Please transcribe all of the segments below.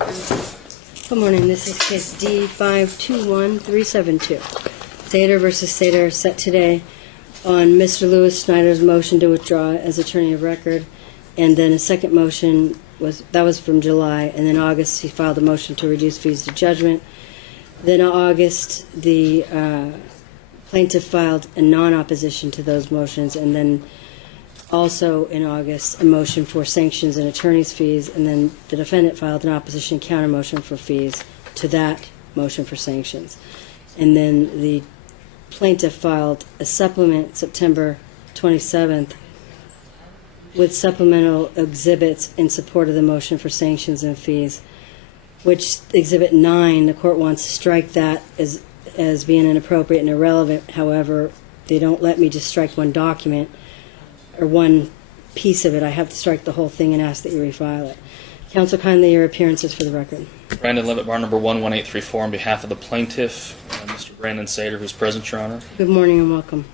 Good morning. This is case D521372. Sater versus Sater set today on Mr. Lewis Schneider's motion to withdraw as attorney of record, and then a second motion was from July, and then August he filed a motion to reduce fees to judgment. Then in August the plaintiff filed a non-opposition to those motions, and then also in August a motion for sanctions and attorney's fees, and then the defendant filed an opposition counter motion for fees to that motion for sanctions. And then the plaintiff filed a supplement September 27th with supplemental exhibits in support of the motion for sanctions and fees, which Exhibit 9, the court wants to strike that as being inappropriate and irrelevant. However, they don't let me just strike one document or one piece of it. I have to strike the whole thing and ask that you refile it. Counsel, kindly your appearances for the record. Brandon Leavitt, bar number 11834, on behalf of the plaintiff, Mr. Brandon Sater, who's present, Your Honor. Good morning and welcome.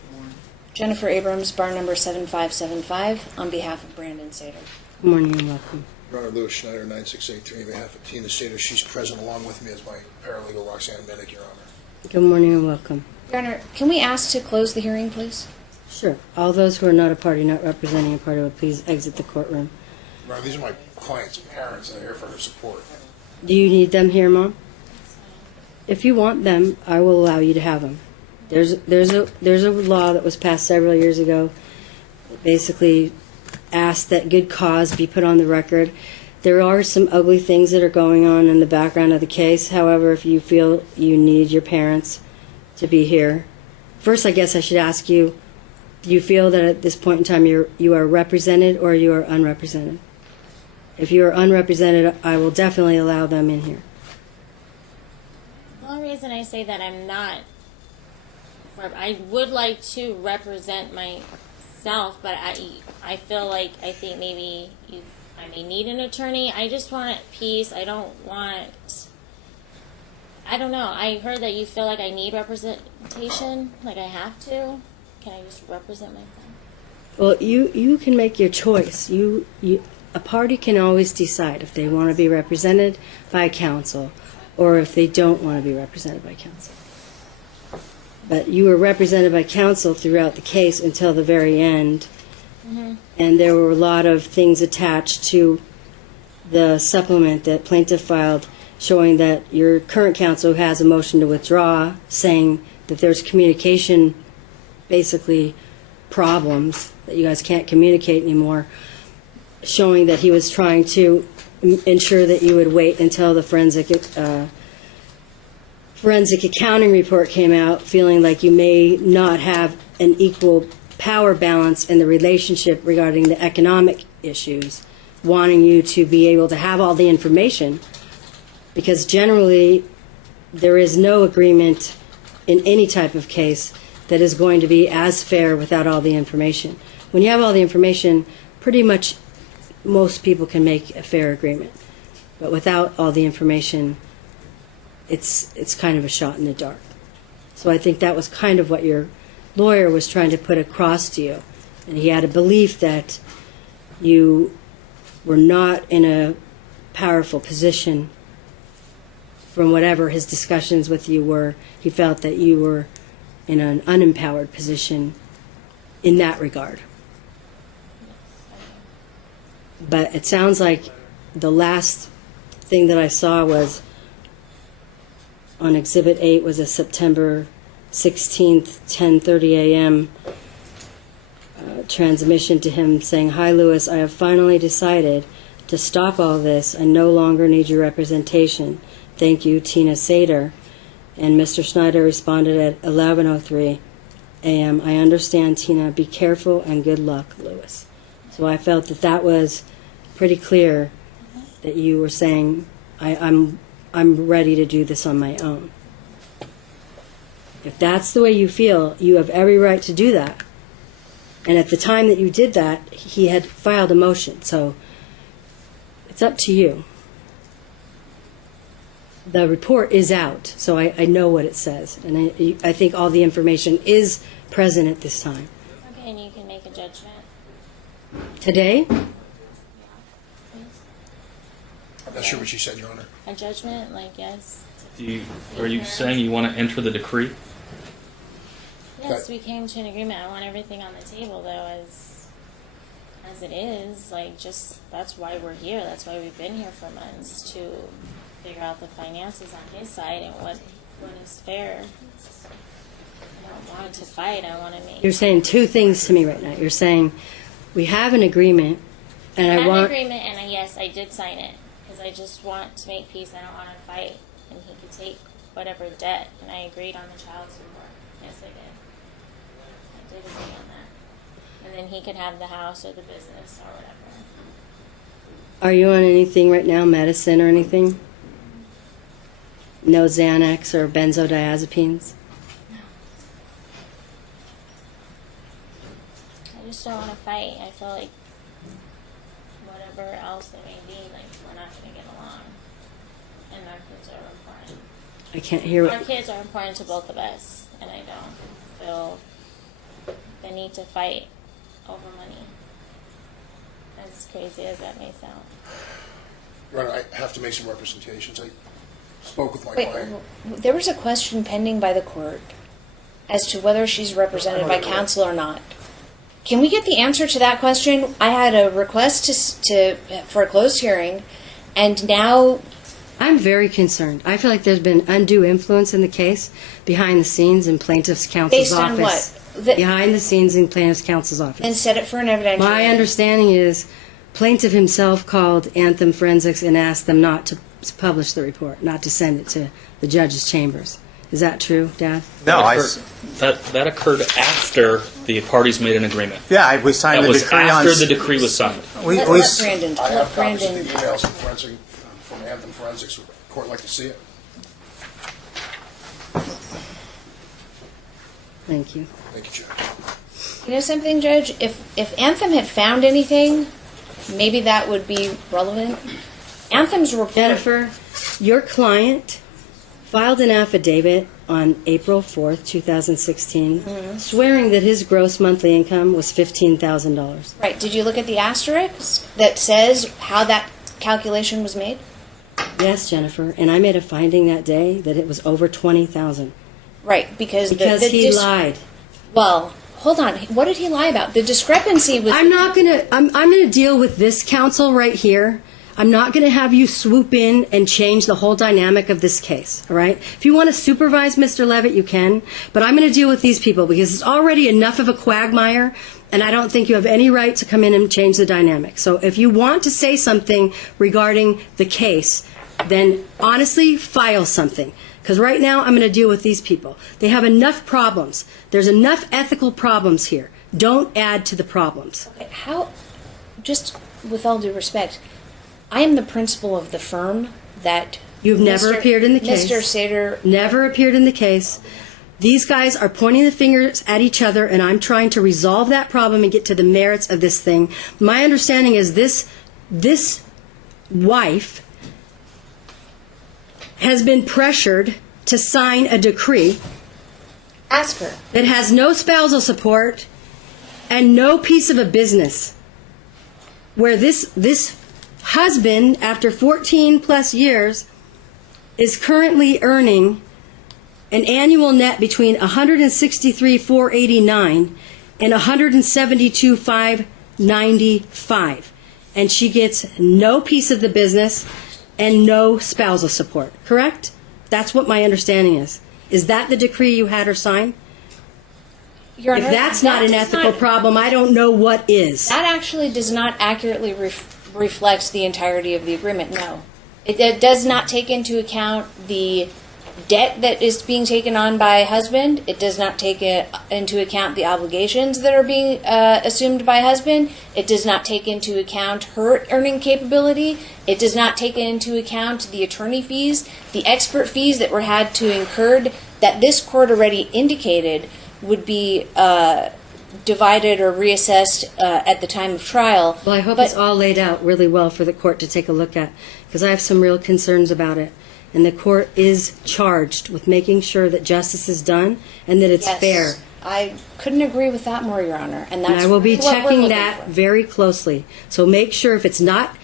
Jennifer Abrams, bar number 7575, on behalf of Brandon Sater. Good morning and welcome. Your Honor, Lewis Schneider, 9683, on behalf of Tina Sater. She's present along with me as my paralegal, Roxanne Minnick, Your Honor. Good morning and welcome. Your Honor, can we ask to close the hearing, please? Sure. All those who are not a party, not representing a party, will please exit the courtroom. Your Honor, these are my client's parents, and they're here for her support. Do you need them here, Mom? If you want them, I will allow you to have them. There's a law that was passed several years ago that basically asked that good cause be put on the record. There are some ugly things that are going on in the background of the case. However, if you feel you need your parents to be here, first I guess I should ask you, do you feel that at this point in time you are represented or you are unrepresented? If you are unrepresented, I will definitely allow them in here. The only reason I say that I'm not, I would like to represent myself, but I feel like I think maybe I may need an attorney. I just want peace. I don't know. I heard that you feel like I need representation, like I have to. Can I just represent myself? Well, you can make your choice. A party can always decide if they want to be represented by counsel or if they don't want to be represented by counsel. But you were represented by counsel throughout the case until the very end, and there were a lot of things attached to the supplement that plaintiff filed showing that your current counsel has a motion to withdraw, saying that there's communication, basically problems, that you guys can't communicate anymore, showing that he was trying to ensure that you would wait until the forensic accounting report came out, feeling like you may not have an equal power balance in the relationship regarding the economic issues, wanting you to be able to have all the information, because generally there is no agreement in any type of case that is going to be as fair without all the information. When you have all the information, pretty much most people can make a fair agreement. But without all the information, it's kind of a shot in the dark. So I think that was kind of what your lawyer was trying to put across to you. And he had a belief that you were not in a powerful position from whatever his discussions with you were. He felt that you were in an unempowered position in that regard. But it sounds like the last thing that I saw was on Exhibit 8 was a September 16th, 10:30 a.m. Transmission to him saying, "Hi, Lewis, I have finally decided to stop all this. I no longer need your representation. Thank you, Tina Sater." And Mr. Schneider responded at 11:03 a.m., "I understand, Tina. Be careful and good luck, Lewis." So I felt that that was pretty clear that you were saying, I'm ready to do this on my own. If that's the way you feel, you have every right to do that. And at the time that you did that, he had filed a motion. So it's up to you. The report is out, so I know what it says. And I think all the information is present at this time. Okay, and you can make a judgment. Today? That's sure what she said, Your Honor. A judgment, like, yes. Are you saying you want to enter the decree? Yes, we came to an agreement. I want everything on the table, though, as it is. Like, just, that's why we're here. That's why we've been here for months, to figure out the finances on his side and what is fair. I don't want to fight. I want to make... You're saying two things to me right now. You're saying we have an agreement, and I I have want... an agreement, and yes, I did sign it, because I just want to make peace. I don't want to fight, and he could take whatever debt, and I agreed on the child support. Yes, I did. I did agree on that. And then he could have the house or the business or whatever. Are you on anything right now, medicine or anything? No Xanax or benzodiazepines? I just don't want to fight. I feel like whatever else it may be, like, we're not going to get along. And our kids are important. I can't hear Our what... kids are important to both of us, and I don't feel the need to fight over money. As crazy as that may sound. Your Honor, I have to make some representations. I spoke with my Wait, client. there was a question pending by the court as to whether she's represented by counsel or not. Can we get the answer to that question? I had a request for a closed hearing, and now... I'm very concerned. I feel like there's been undue influence in the case behind the scenes in plaintiff's counsel's Based on office. what? Behind the scenes in plaintiff's counsel's office. And set it for an evidentiary. My understanding is plaintiff himself called Anthem Forensics and asked them not to publish the report, not to send it to the judge's chambers. Is that true, Dad? No, That occurred after the parties made an agreement. we signed That the was decree on. after the decree was signed. Let Brandon. I Let have copies of Brandon. the emails from Anthem Forensics. Would the court like to see it? Thank you. Thank you, Judge. You know something, Judge? If Anthem had found anything, maybe that would be relevant. Anthem's report... Jennifer, your client filed an affidavit on April 4th, 2016, swearing that his gross monthly income was $15,000. Right. Did you look at the asterisk that says how that calculation was made? Yes, Jennifer, and I made a finding that day that it was over $20,000 Right, because he lied. Well, hold on. What did he lie about? The discrepancy was... I'm gonna deal with this counsel right here. I'm not gonna have you swoop in and change the whole dynamic of this case, all right? If you want to supervise Mr. Leavitt, you can, but I'm gonna deal with these people because it's already enough of a quagmire, and I don't think you have any right to come in and change the dynamic. So if you want to say something regarding the case, then honestly, file something. Because right now, I'm going to deal with these people. They have enough problems. There's enough ethical problems here. Don't add to the problems. Okay, how... Just with all due respect, I am the principal of the firm that... You've never appeared in the case. Mr. Sater... Never appeared in the case. These guys are pointing the fingers at each other, and I'm trying to resolve that problem and get to the merits of this thing. My understanding is this wife has been pressured to sign a decree. Ask her. That has no spousal support and no piece of a business. Where this husband, after 14 plus years, is currently earning an annual net between $163,489 and $172,595, and she gets no piece of the business and no spousal support. Correct? That's what my understanding is. Is that the decree you had her sign? Your Honor, If that's not an does ethical problem, I don't know what is. That actually does not accurately reflect the entirety of the agreement, no. It does not take into account the debt that is being taken on by husband. It does not take into account the obligations that are being assumed by husband. It does not take into account her earning capability. It does not take into account the attorney fees, the expert fees that were had to incurred that this court already indicated would be divided or reassessed at the time of trial. Well, I hope it's all laid out really well for the court to take a look at, because I have some real concerns about it. And the court is charged with making sure that justice is done and that it's Yes, fair. I couldn't agree with that more, Your Honor. And And that's I will be really what we're checking looking that for. very closely. So make sure if it's not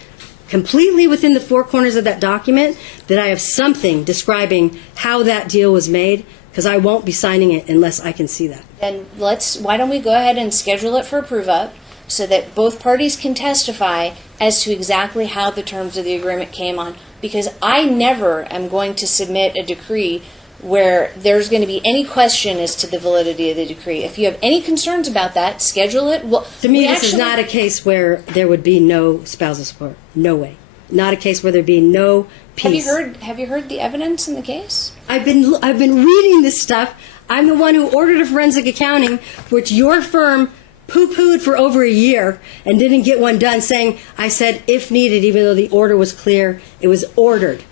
completely within the four corners of that document, that I have something describing how that deal was made, because I won't be signing it unless I can see that. Then why don't we go ahead and schedule it for a prove-up so that both parties can testify as to exactly how the terms of the agreement came on. Because I never am going to submit a decree where there's going to be any question as to the validity of the decree. If you have any concerns about that, schedule it. Well, To me, this is not a case where there would be no spousal support. No way. Not a case where there'd be no peace. Have you heard the evidence in the case? I've been reading this stuff. I'm the one who ordered a forensic accounting, which your firm poo-pooed for over a year and didn't get one done, saying, I said, if needed, even though the order was clear, it was ordered.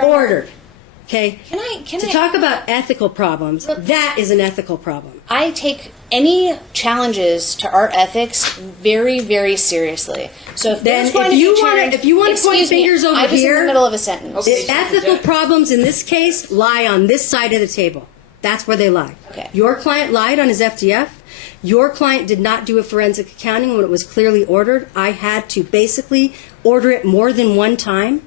Ordered. Okay? Can to I talk about ethical problems, that is an ethical problem. I take any challenges to our ethics very, very seriously. So if Then there's going if to you be wanna- if you wanna point excuse me, fingers over I was in here- the middle of a sentence. The ethical problems in this case lie on this side of the table. That's where they lie. Okay. Your client lied on his FDF. Your client did not do a forensic accounting when it was clearly ordered. I had to basically order it more than one time.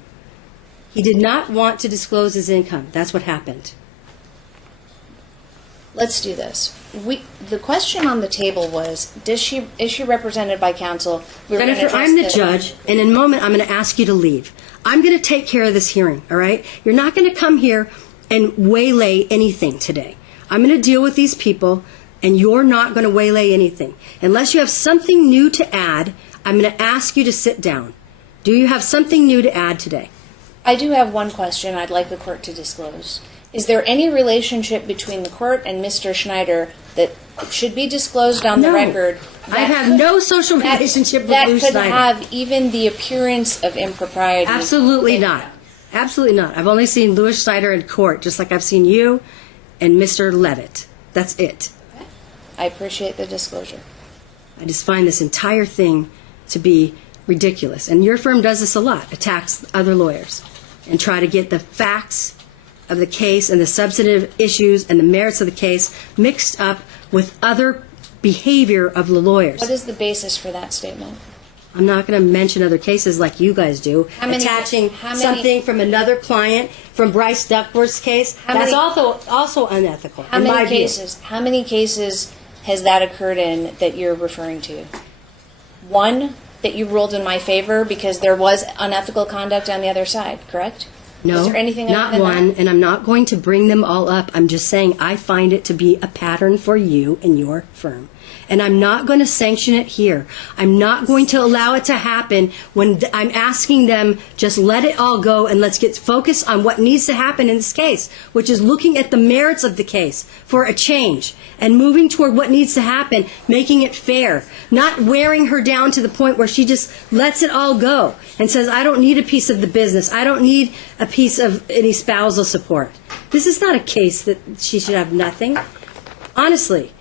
He did not want to disclose his income. That's what happened. Let's do this. The question on the table was, is she represented by counsel? We were gonna Jennifer, address I'm the this. judge, and in a moment I'm going to ask you to leave. I'm going to take care of this hearing, all right? You're not going to come here and waylay anything today. I'm going to deal with these people, and you're not going to waylay anything. Unless you have something new to add, I'm going to ask you to sit down. Do you have something new to add today? I do have one question I'd like the court to disclose. Is there any relationship between the court and Mr. Schneider that should be disclosed on the No. record? I have no social relationship with Lou That could Schneider. have even the appearance of impropriety. Absolutely not. Absolutely not. I've only seen Louis Schneider in court, just like I've seen you and Mr. Leavitt. That's it. I appreciate the disclosure. I just find this entire thing to be ridiculous. And your firm does this a lot, attacks other lawyers and try to get the facts of the case and the substantive issues and the merits of the case mixed up with other behavior of the lawyers. What is the basis for that statement? I'm not going to mention other cases like you guys do, attaching something from another client, from Bryce Duckworth's case. That's also unethical. How many cases has that occurred in that you're referring to? One that you ruled in my favor because there was unethical conduct on the other side, correct? No, is there anything other not than one, that? and I'm not going to bring them all up. I'm just saying I find it to be a pattern for you and your firm. And I'm not going to sanction it here. I'm not going to allow it to happen when I'm asking them, just let it all go and let's get focused on what needs to happen in this case, which is looking at the merits of the case for a change and moving toward what needs to happen, making it fair, not wearing her down to the point where she just lets it all go and says, I don't need a piece of the business. I don't need a piece of any spousal support. This is not a case that she should have nothing. Honestly.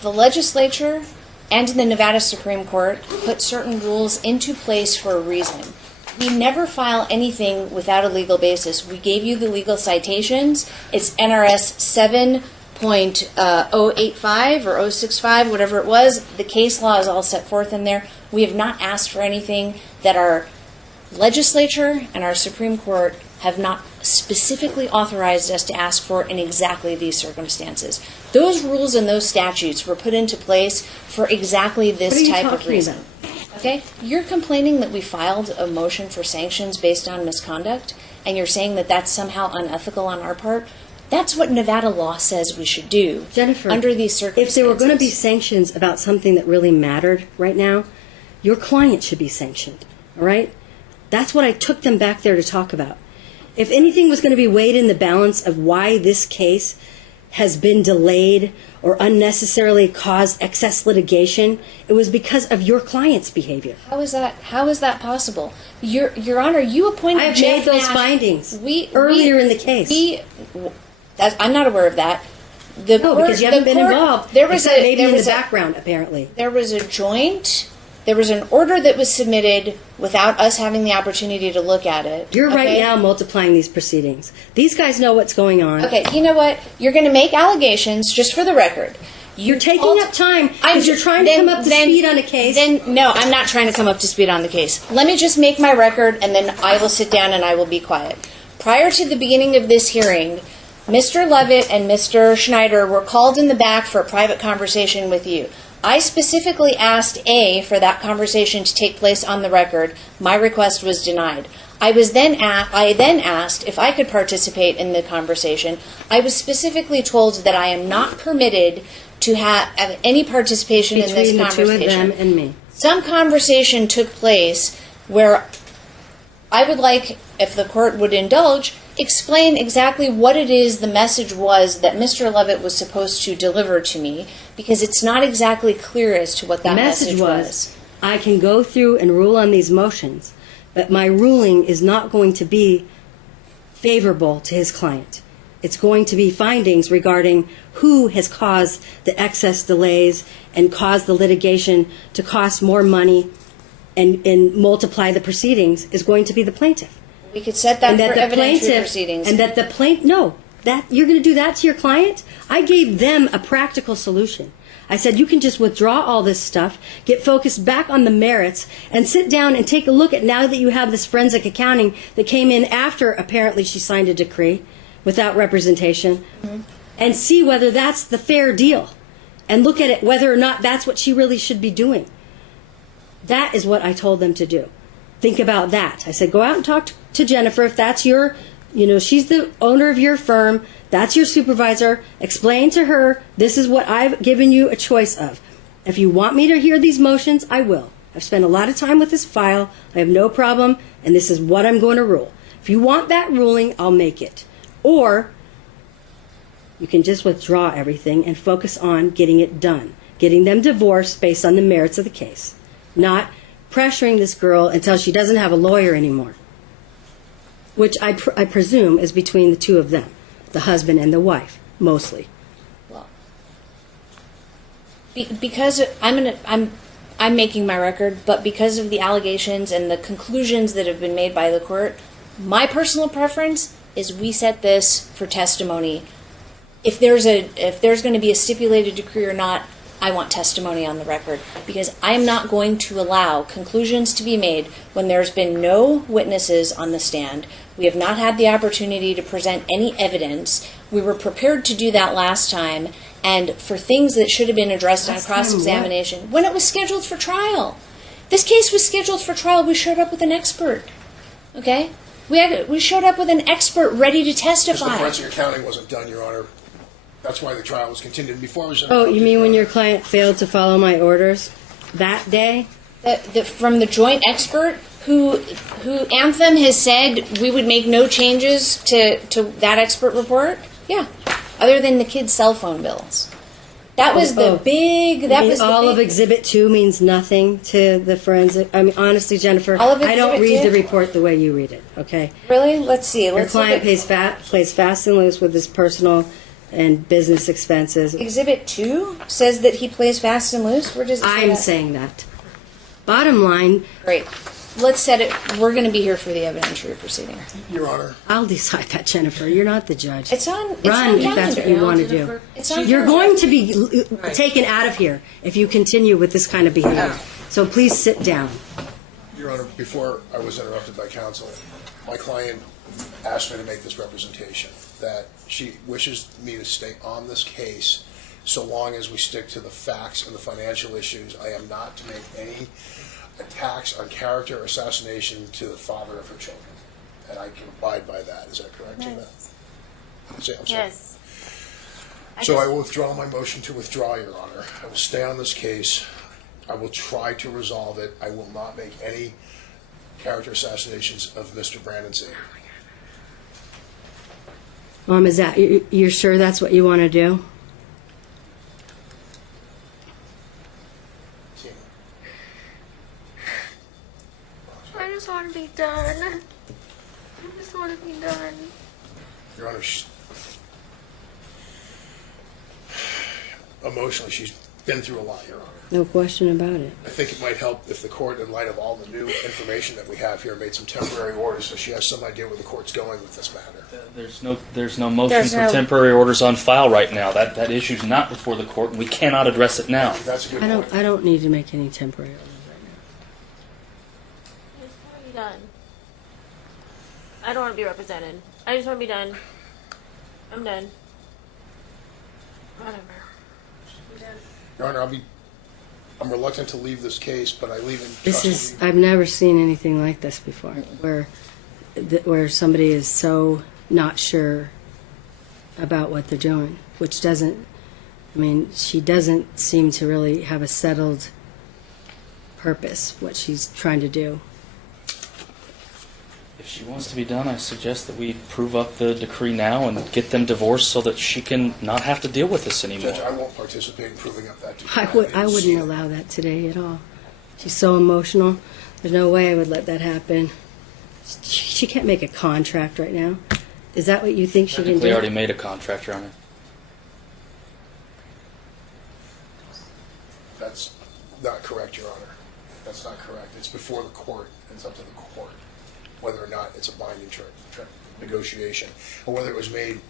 The legislature and the Nevada Supreme Court put certain rules into place for a reason. We never file anything without a legal basis. We gave you the legal citations. It's NRS 7.085 or 065, whatever it was. The case law is all set forth in there. We have not asked for anything that our legislature and our Supreme Court have not specifically authorized us to ask for in exactly these circumstances. Those rules and those statutes were put into place for exactly this type of reason. Okay? You're complaining that we filed a motion for sanctions based on misconduct, and you're saying that that's somehow unethical on our part. That's what Nevada law says we should do. Jennifer, under these circumstances. If there were going to be sanctions about something that really mattered right now, your client should be sanctioned. All right? That's what I took them back there to talk about. If anything was going to be weighed in the balance of why this case has been delayed or unnecessarily caused excess litigation, it was because of your client's behavior. How is that possible? Your Honor, you appointed I have Jeff made those Nash findings earlier in the case. I'm not aware of that. Because you haven't been involved. Maybe in the background, apparently. There was an order that was submitted without us having the opportunity to look at it. You're right now multiplying these proceedings. These guys know what's going on. Okay, you know what? You're going to make allegations, just for the record. You're taking up time because you're trying to come up to speed on a case. Then, no, I'm not trying to come up to speed on the case. Let me just make my record, and then I will sit down and I will be quiet. Prior to the beginning of this hearing, Mr. Leavitt and Mr. Schneider were called in the back for a private conversation with you. I specifically asked A for that conversation to take place on the record. My request was denied. I then asked if I could participate in the conversation. I was specifically told that I am not permitted to have any participation in this conversation. Between the two of them and me. Some conversation took place where I would like, if the court would indulge, explain exactly what it is the message was that Mr. Leavitt was supposed to deliver to me, because it's not exactly clear as to what that message was. I can go through and rule on these motions, but my ruling is not going to be favorable to his client. It's going to be findings regarding who has caused the excess delays and caused the litigation to cost more money and multiply the proceedings is going to be the plaintiff. We could set that for evidentiary proceedings. And that the plaintiff, no, that you're going to do that to your client? I gave them a practical solution. I said, you can just withdraw all this stuff, get focused back on the merits, and sit down and take a look at, now that you have this forensic accounting that came in after apparently she signed a decree without representation, and see whether that's the fair deal. And look at it, whether or not that's what she really should be doing. That is what I told them to do. Think about that. I said, go out and talk to Jennifer. If that's your, she's the owner of your firm, that's your supervisor. Explain to her, this is what I've given you a choice of. If you want me to hear these motions, I will. I've spent a lot of time with this file. I have no problem, and this is what I'm going to rule. If you want that ruling, I'll make it. Or you can just withdraw everything and focus on getting it done, getting them divorced based on the merits of the case, not pressuring this girl until she doesn't have a lawyer anymore, which I presume is between the two of them, the husband and the wife, mostly. Well, because I'm making my record, but because of the allegations and the conclusions that have been made by the court, my personal preference is we set this for testimony. If there's going to be a stipulated decree or not, I want testimony on the record, because I'm not going to allow conclusions to be made when there's been no witnesses on the stand. We have not had the opportunity to present any evidence. We were prepared to do that last time, and for things that should have been addressed on cross-examination, when it was scheduled for trial. This case was scheduled for trial. We showed up with an expert. Okay? We showed up with an expert ready to testify. Because the forensic accounting wasn't done, Your Honor. That's why the trial was continued before it was. Oh, you mean when your client failed to follow my orders that day? From the joint expert who Anthem has said we would make no changes to that expert report? Yeah. Other than the kids' cell phone bills. That was the big. That was all of Exhibit 2 means nothing to the forensic. I mean, honestly, Jennifer, I don't read the report the way you read it. Okay. Really? Let's see. Your client plays fast and loose with his personal and business expenses. Exhibit 2 says that he plays fast and loose? Where does it say I'm that? saying that. Bottom line. Great. Let's set it. We're going to be here for the evidentiary proceeding. Your Honor. I'll decide that, Jennifer. You're not the judge. It's on. Run if that's what you want to do. You're going to be taken out of here if you continue with this kind of behavior. So please sit down. Your Honor, before I was interrupted by counsel, my client asked me to make this representation, that she wishes me to stay on this case so long as we stick to the facts and the financial issues. I am not to make any attacks on character or assassination to the father of her children. And I can abide by that. Is that correct, Gina? I'm sorry. Yes. So I will withdraw my motion to withdraw, Your Honor. I will stay on this case. I will try to resolve it. I will not make any character assassinations of Mr. Brandon Sager. Mom, is that you're sure that's what you want to do? I just want to be done. I just want to be done. Your Honor, emotionally, she's been through a lot, Your Honor. No question about it. I think it might help if the court, in light of all the new information that we have here, made some temporary orders so she has some idea where the court's going with this matter. There's no motion There's for no- temporary orders on file right now. That issue's not before the court, and we cannot address it now. That's a good I point. don't need to make any temporary orders right I just want to be done. I don't want to be represented. I just want to be done. I'm done. Whatever. Your Honor, I'm reluctant to leave this case, but I leave in This custody. is, I've never seen anything like this before, where somebody is so not sure about what they're doing, which doesn't, I mean, she doesn't seem to really have a settled purpose, what she's trying to do. If she wants to be done, I suggest that we prove up the decree now and get them divorced so that she can not have to deal with this anymore. Judge, I won't participate in proving up that decree. I didn't see wouldn't it. allow that today at all. She's so emotional. There's no way I would let that happen. She can't make a contract right now. Is that what you think she can Technically, do? already made a contract, Your Honor. That's not correct, Your Honor. That's not correct. It's before the court. It's up to the court whether or not it's a binding negotiation, or whether it was made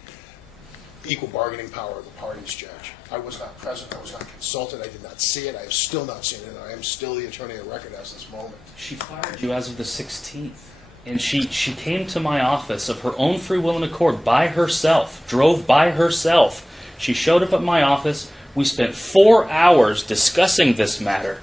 equal bargaining power of the parties, Judge. I was not present. I was not consulted. I did not see it. I have still not seen it, and I am still the attorney of record as this moment. She fired you as of the 16th. And she came to my office of her own free will and accord by herself, drove by herself. She showed up at my office. We spent 4 hours discussing this matter.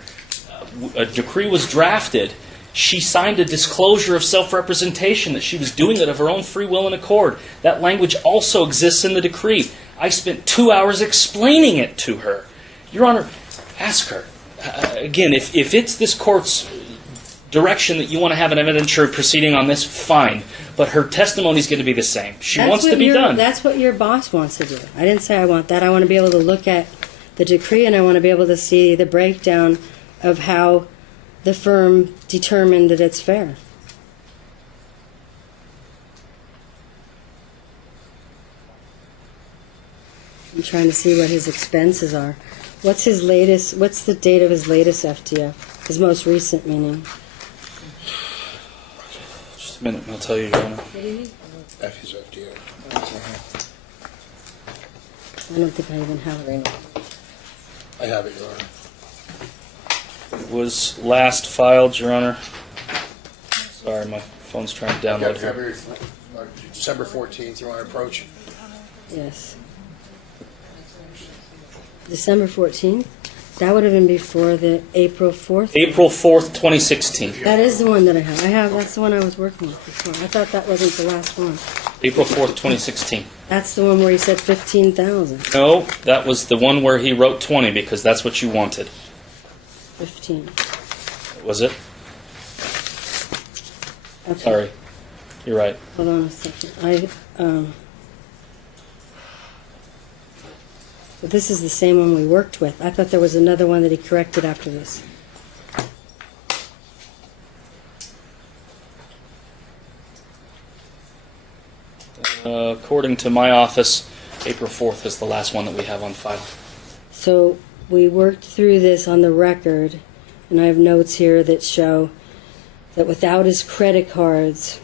A decree was drafted. She signed a disclosure of self-representation that she was doing it of her own free will and accord. That language also exists in the decree. I spent 2 hours explaining it to her. Your Honor, ask her. Again, if it's this court's direction that you want to have an evidentiary proceeding on this, fine. But her testimony is going to be the same. She wants to be done. That's what your boss wants to do. I didn't say I want that. I want to be able to look at the decree, and I want to be able to see the breakdown of how the firm determined that it's fair. I'm trying to see what his expenses are. What's the date of his latest FTF? His most recent, meaning? Just a minute, and I'll tell you, Your Honor. At his FDA. I don't think I even have it right now. I have it, Your Honor. It was last filed, Your Honor. Sorry, my phone's trying to download here. December 14th, Your Honor, approach. Yes. December 14th? That would have been before the April 4th? April 4th, 2016. That is the one that I have. That's the one I was working with before. I thought that wasn't the last one. April 4th, 2016. That's the one where he said 15,000. No, that was the one where he wrote 20 because that's what you wanted. 15. Was it? Okay. Sorry. You're right. Hold on a second. But this is the same one we worked with. I thought there was another one that he corrected after this. According to my office, April 4th is the last one that we have on file. So we worked through this on the record, and I have notes here that show that without his credit cards,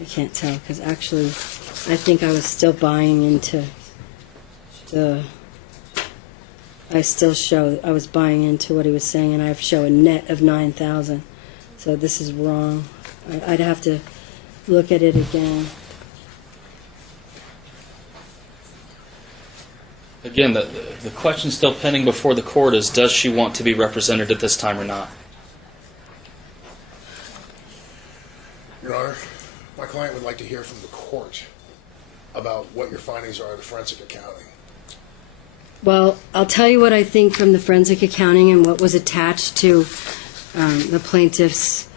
I can't tell because actually I think I was still buying into I was buying into what he was saying, and I show a net of 9,000. So this is wrong. I'd have to look at it again. Again, the question still pending before the court is, does she want to be represented at this time or not? Your Honor, my client would like to hear from the court about what your findings are of the forensic accounting. Well, I'll tell you what I think from the forensic accounting and what was attached to the plaintiff's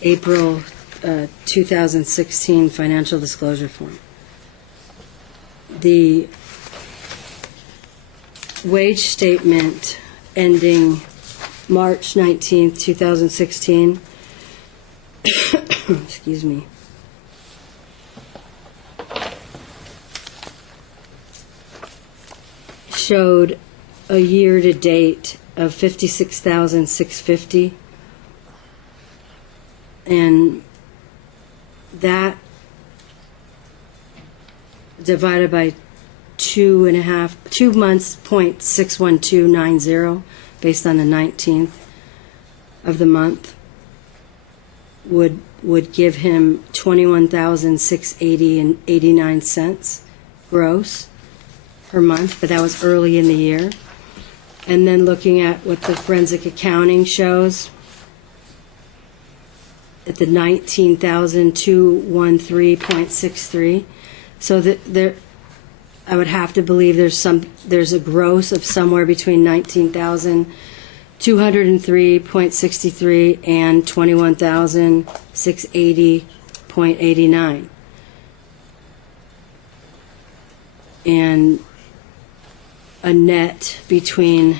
April 2016 financial disclosure form. the wage statement ending March 19th, 2016, excuse me, showed a year-to-date of $56,650, and that divided by 2 months, 0.61290, based on the 19th of the month, would give him $21,680.89 gross per month, but that was early in the year. And then looking at what the forensic accounting shows, at the $19,213.63, so that there, I would have to believe there's a gross of somewhere between $19,203.63 and $21,680.89. And a net between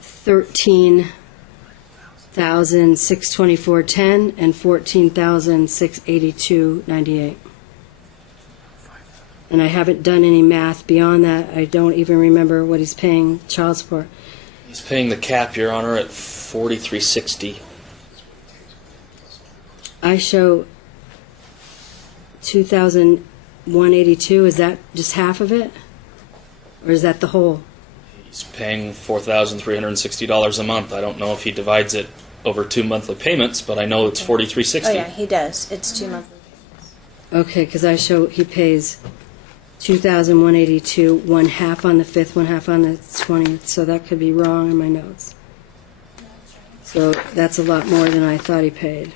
$13,624.10 and $14,682.98. And I haven't done any math beyond that. I don't even remember what he's paying child support. He's paying the cap, Your Honor, at $43.60. I show $2,182. Is that just half of it, or is that the whole? He's paying $4,360 a month. I don't know if he divides it over 2 monthly payments, but I know it's $43.60. Oh yeah, he does. It's 2 monthly payments. Okay, because I show he pays $2,182, one half on the 5th, one half on the 20th, so that could be wrong in my notes. So that's a lot more than I thought he paid.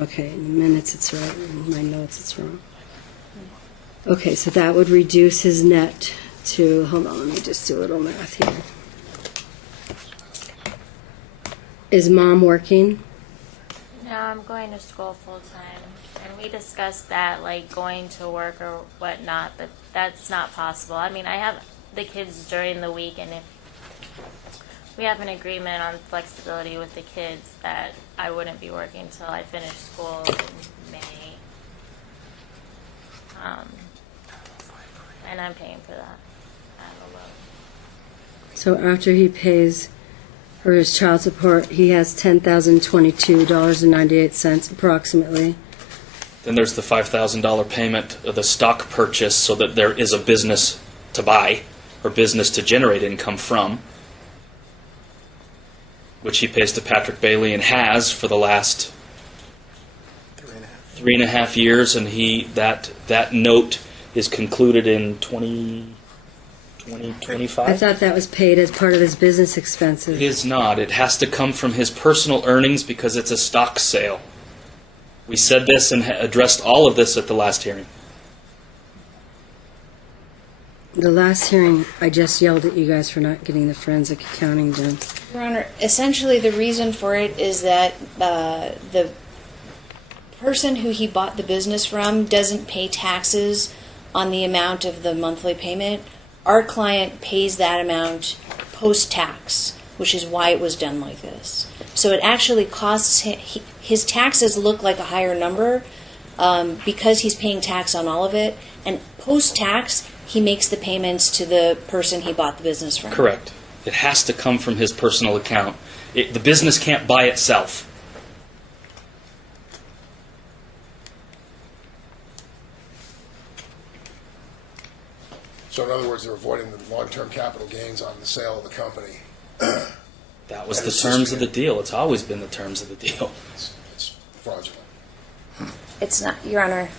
Okay, in the minutes it's right, in my notes it's wrong. Okay, so that would reduce his net to, hold on, let me just do a little math here. Is Mom working? No, I'm going to school full time, and we discussed that, like going to work or whatnot, but that's not possible. I mean, I have the kids during the week, and if we have an agreement on flexibility with the kids that I wouldn't be working until I finish school in May. And I'm paying for that. So after he pays for his child support, he has $10,022.98 approximately. Then there's the $5,000 payment of the stock purchase so that there is a business to buy or business to generate income from, which he pays to Patrick Bailey and has for the last 3.5 years, and that note is concluded in 2025. I thought that was paid as part of his business expenses. It is not. It has to come from his personal earnings because it's a stock sale. We said this and addressed all of this at the last hearing. The last hearing, I just yelled at you guys for not getting the forensic accounting done. Your Honor, essentially the reason for it is that the person who he bought the business from doesn't pay taxes on the amount of the monthly payment. Our client pays that amount post-tax, which is why it was done like this. So it actually costs him, his taxes look like a higher number because he's paying tax on all of it, and post-tax he makes the payments to the person he bought the business from. Correct. It has to come from his personal account. The business can't buy itself. So in other words, they're avoiding the long-term capital gains on the sale of the company. That was the terms of the deal. It's always been the terms of the deal. It's fraudulent. It's not, Your Honor.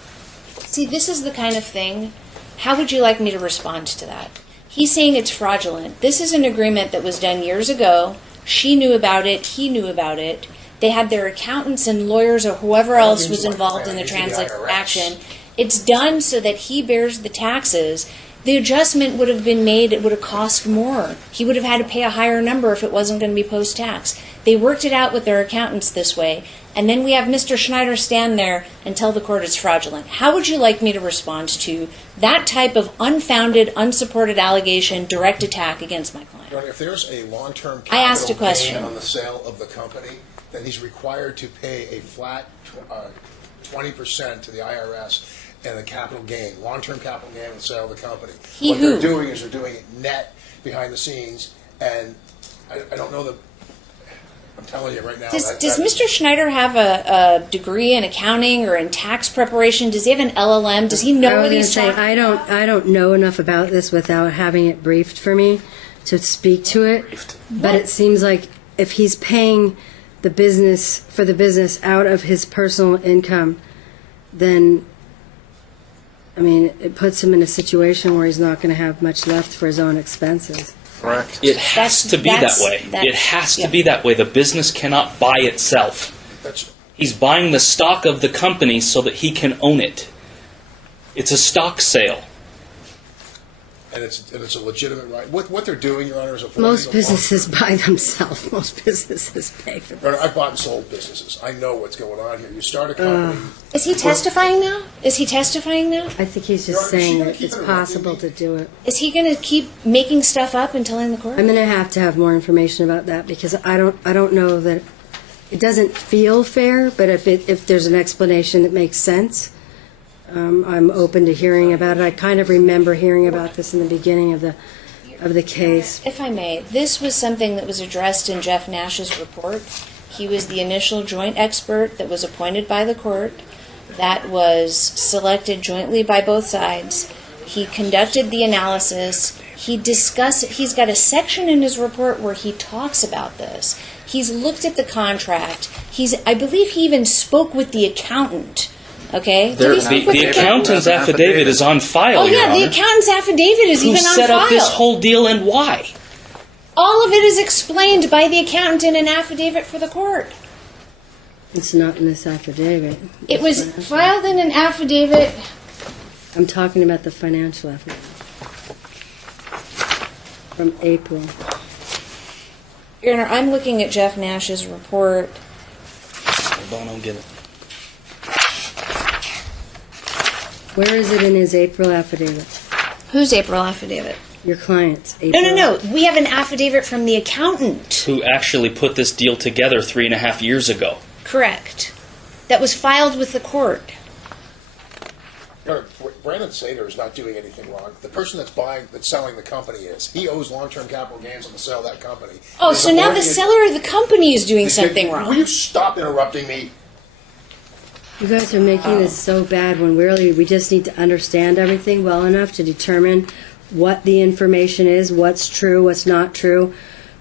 See, this is the kind of thing, how would you like me to respond to that? He's saying it's fraudulent. This is an agreement that was done years ago. She knew about it. He knew about it. They had their accountants and lawyers or whoever else was involved in the transaction. It's done so that he bears the taxes. The adjustment would have been made, it would have cost more. He would have had to pay a higher number if it wasn't going to be post-tax. They worked it out with their accountants this way. and then we have Mr. Schneider stand there and tell the court it's fraudulent. How would you like me to respond to that type of unfounded, unsupported allegation, direct attack against my client? Your Honor, if there's a long-term I asked a capital question. gain on the sale of the company, then he's required to pay a flat 20% to the IRS and the capital gain, long-term capital gain on the sale of the company. What they're doing is they're doing it net behind the scenes, and I don't know that. I'm telling you right now. Does Mr. Schneider have a degree in accounting or in tax preparation? Does he have an LLM? Does he know what he's talking about? I don't know enough about this without having it briefed for me to speak to it. But it seems like if he's paying the business out of his personal income, then it puts him in a situation where he's not going to have much left for his own expenses. Correct. It has to be that way. It has to be that way. The business cannot buy itself. He's buying the stock of the company so that he can own it. It's a stock sale. And it's a legitimate right. What they're doing, Your Honor, is avoiding Most businesses buy themselves. Most businesses pay for Your Honor, I've bought and sold businesses. I know what's going on here. You start a company. Is he testifying now? Is he testifying now? I think he's Your just Honor, saying she that keep it's interrupting possible me. to do it. Is he going to keep making stuff up and telling the court? I'm going to have more information about that because I don't know that it doesn't feel fair. But if there's an explanation that makes sense, I'm open to hearing about it. I kind of remember hearing about this in the beginning of the case. If I may, this was something that was addressed in Jeff Nash's report. He was the initial joint expert that was appointed by the court, that was selected jointly by both sides. He conducted the analysis. He's got a section in his report where he talks about this. He's looked at the contract. I believe he even spoke with the accountant. Okay? The accountant's affidavit is on file, Oh, Your yeah, Honor. the accountant's affidavit is Who even on set file. up this whole deal and why? All of it is explained by the accountant in an affidavit for the court. It's not in this affidavit. It was filed in an affidavit. I'm talking about the financial affidavit from April. Your Honor, I'm looking at Jeff Nash's report. Hold on, I'll get it. Where is it in his April affidavit? Whose April affidavit? Your client's April. No. We have an affidavit from the accountant. Who actually put this deal together 3.5 years ago. Correct. That was filed with the court. Your Honor, Brandon Sater is not doing anything wrong. The person that's selling the company is. He owes long-term capital gains on the sale of that company. Oh, He's so now the avoiding it. seller of the company is doing something Will wrong. you stop interrupting me? You guys are making this so bad when really we just need to understand everything well enough to determine what the information is, what's true, what's not true,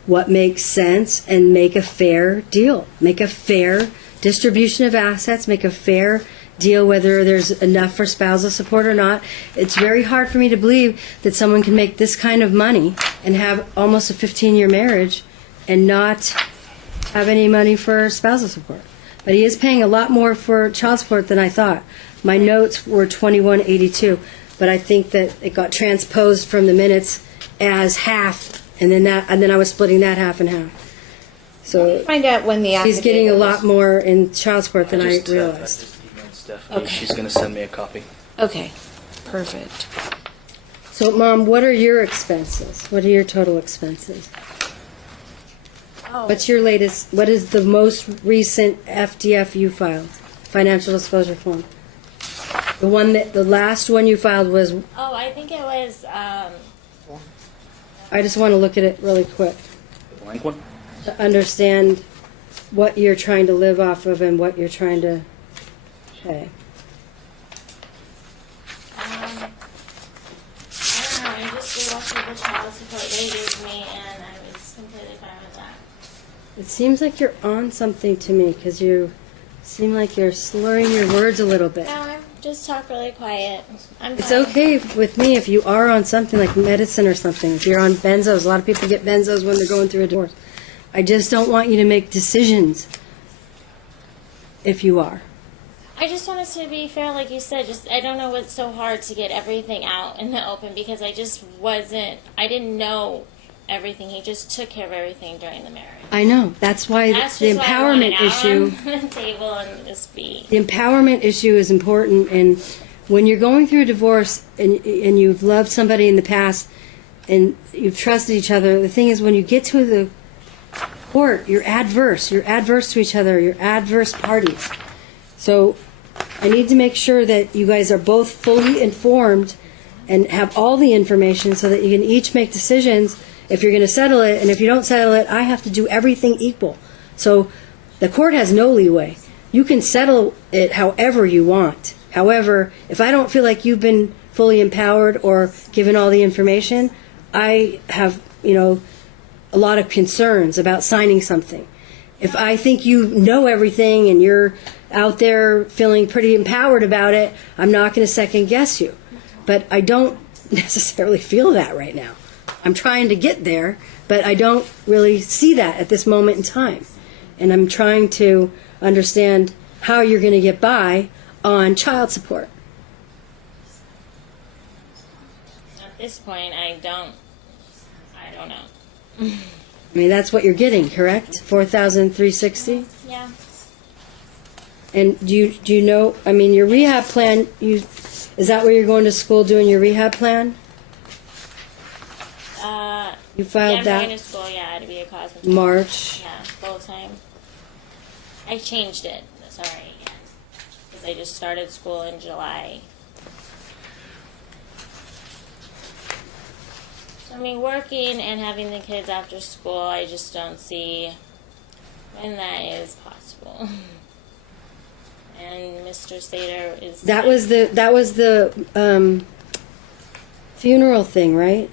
what makes sense, and make a fair deal. Make a fair distribution of assets, make a fair deal whether there's enough for spousal support or not. It's very hard for me to believe that someone can make this kind of money and have almost a 15-year marriage and not have any money for spousal support. But he is paying a lot more for child support than I thought. My notes were $21.82, but I think that it got transposed from the minutes as half, and then I was splitting that half and half. So Find out when the affidavit he's getting a was. lot more in child support than I I just realized. emailed Stephanie. Okay. She's going to send me a copy. Okay, perfect. So, Mom, what are your expenses? What are your total expenses? What's your latest? What is the most recent FDF you filed? Financial disclosure form. The last one you filed was. Oh, I think it was, I just want to look at it really quick The blank one? to understand what you're trying to live off of and what you're trying to pay. I don't know, I just looked at the child support they gave me and I was completely fine with that. It seems like you're on something to me because you seem like you're slurring your words a little bit. No, I just talk really quiet. I'm It's fine. okay with me if you are on something like medicine or something. If you're on benzos, a lot of people get benzos when they're going through a divorce. I just don't want you to make decisions if you are. I just want us to be fair, like you said. I don't know what's so hard to get everything out in the open because I just wasn't. I didn't know everything. He just took care of everything during the marriage. I know. That's why That's the just why I want it empowerment out issue. on the table and just be. The empowerment issue is important, and when you're going through a divorce and you've loved somebody in the past and you've trusted each other, the thing is when you get to the court, you're adverse. You're adverse to each other. You're adverse parties. So I need to make sure that you guys are both fully informed and have all the information so that you can each make decisions if you're going to settle it. And if you don't settle it, I have to do everything equal. So the court has no leeway. You can settle it however you want. However, if I don't feel like you've been fully empowered or given all the information, I have, a lot of concerns about signing something. If I think you know everything and you're out there feeling pretty empowered about it, I'm not going to second guess you. But I don't necessarily feel that right now. I'm trying to get there, but I don't really see that at this moment in time. And I'm trying to understand how you're going to get by on child support. At this point, I don't know. I mean, that's what you're getting, correct? $4,360? Yeah. And do you know, I mean, your rehab plan, is that where you're going to school doing your rehab plan? You filed I'm that going to school, to be a cosmetologist. March. Yeah, full time. I changed it. Sorry, because I just started school in July. So, I mean, working and having the kids after school, I just don't see when that is possible. And Mr. Schneider is. That was the funeral thing, right?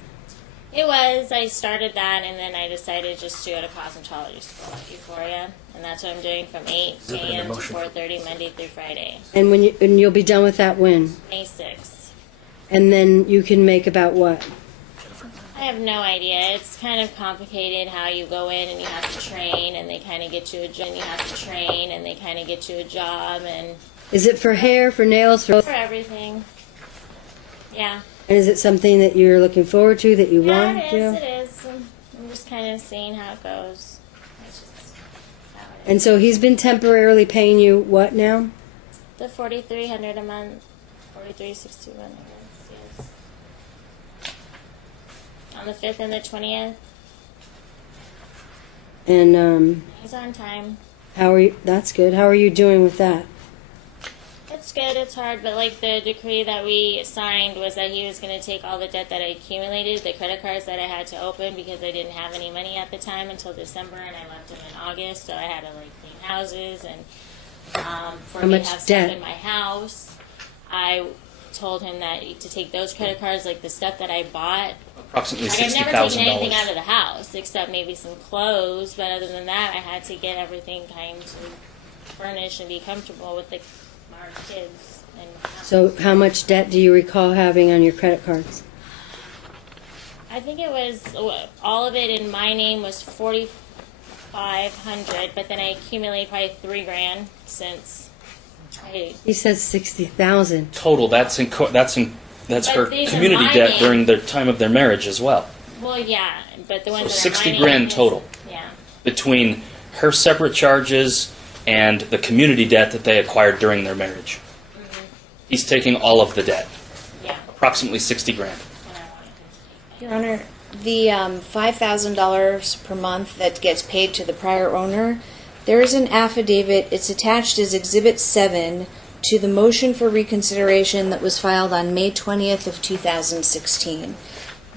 It was. I started that, and then I decided just to go to cosmetology school at Euphoria, and that's what I'm doing from 8 a.m. to 4:30 Monday through Friday. And you'll be done with that when? May 6th. And then you can make about what? I have no idea. It's kind of complicated how you go in and you have to train, and they kind of get you a job. And Is it for hair, for nails, for everything. Yeah. And is it something that you're looking forward to, that you Yeah, want it to? is. It is. I'm just kind of seeing how it goes. It's just how it is. And so he's been temporarily paying you what now? The $4,300 a month, $4,361. Yes. On the 5th and the 20th. And He's on time. how are you? That's good. How are you doing with that? It's good. It's hard, but like the decree that we signed was that he was going to take all the debt that I accumulated, the credit cards that I had to open because I didn't have any money at the time until December, and I left him in August, so I had to like clean houses and for How me much to have debt? stuff in my house. I told him that to take those credit cards, like the stuff that I bought. Approximately Like, I've never taken anything out $60,000. of the house except maybe some clothes, but other than that, I had to get everything kind of furnished and be comfortable with our kids. And So how much debt do you recall having on your credit cards? I think it was all of it in my name was $4,500, but then I accumulated probably $3,000 since I. He says 60,000. Total. That's her these are community my debt name. during the time of their marriage as well. Well, yeah, but the ones So that are 60 my grand name is- total. Yeah. Between her separate charges and the community debt that they acquired during their marriage. He's taking all of the debt, Yeah. approximately 60 grand. When I wanted to. Your Honor, the $5,000 per month that gets paid to the prior owner, there is an affidavit. It's attached as Exhibit 7 to the motion for reconsideration that was filed on May 20th of 2016.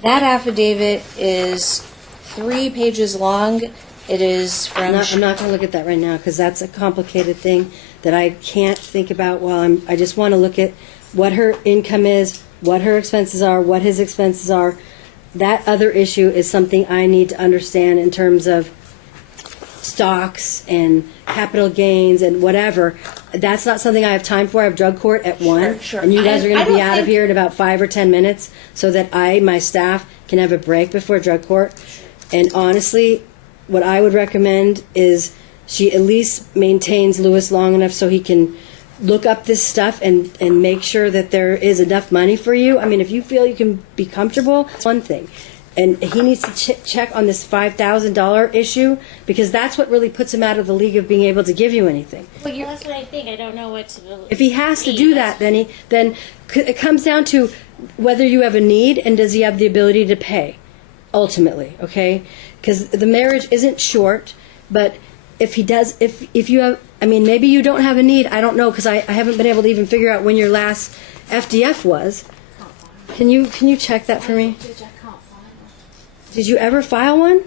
That affidavit is 3 pages long. It is from... I'm not going to look at that right now because that's a complicated thing that I can't think about while I just want to look at what her income is, what her expenses are, what his expenses are. That other issue is something I need to understand in terms of stocks and capital gains and whatever. That's not something I have time for. I have drug court at 1. Sure. And you guys are going I to be don't out of think- here in about 5 or 10 minutes so that my staff can have a break before drug court. And honestly, what I would recommend is she at least maintains Lewis long enough so he can look up this stuff and make sure that there is enough money for you. I mean, if you feel you can be comfortable, it's one thing. And he needs to check on this $5,000 issue, because that's what really puts him out of the league of being able to give you anything. Well, that's what I think. I don't know what to believe. If he has to do that, then it comes down to whether you have a need and does he have the ability to pay, ultimately, okay? Because the marriage isn't short, but if he does, if you have, I mean, maybe you don't have a need. I don't know, because I haven't been able to even figure out when your last FDF was. Can you check that for me? Did you ever file one?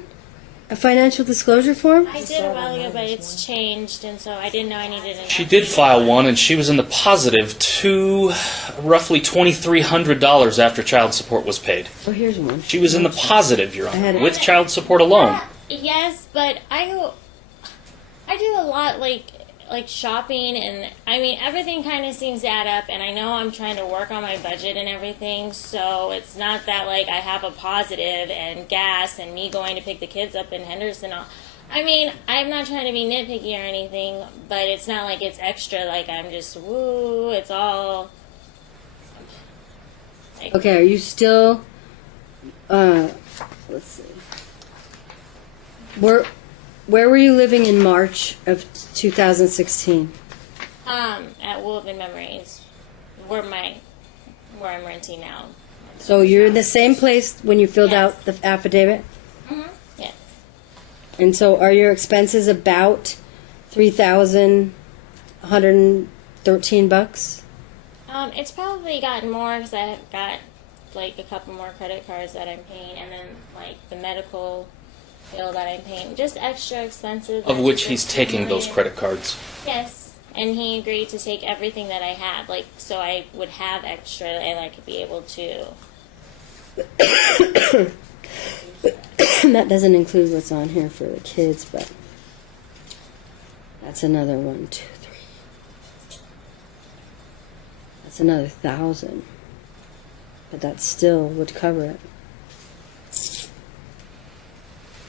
A financial disclosure form? I did a while ago, but it's changed, and so I didn't know I needed an. She did file one, and she was in the positive to roughly $2,300 after child support was paid. Oh, here's one. She was in the positive, Your I had Honor, it. with child support alone. Yes, but I do a lot like shopping, and I mean everything kind of seems to add up, and I know I'm trying to work on my budget and everything, so it's not that like I have a positive and gas and me going to pick the kids up in Henderson. I mean, I'm not trying to be nitpicky or anything, but it's not like it's extra, like I'm just woo, it's all like, Okay, are you still, let's see. Where were you living in March of 2016? at Woven Memories, where I'm renting now. So you're in the same place when you filled Yes. out the affidavit? Yes. And so are your expenses about $3,113? It's probably gotten more because I've got like a couple more credit cards that I'm paying, and then like the medical bill that I'm paying, just extra expensive. Of which he's taking those credit cards. Yes, and he agreed to take everything that I had, like so I would have extra and I could be able to. That doesn't include what's on here for the kids, but that's another 1, 2, 3. That's another 1,000. But that still would cover it.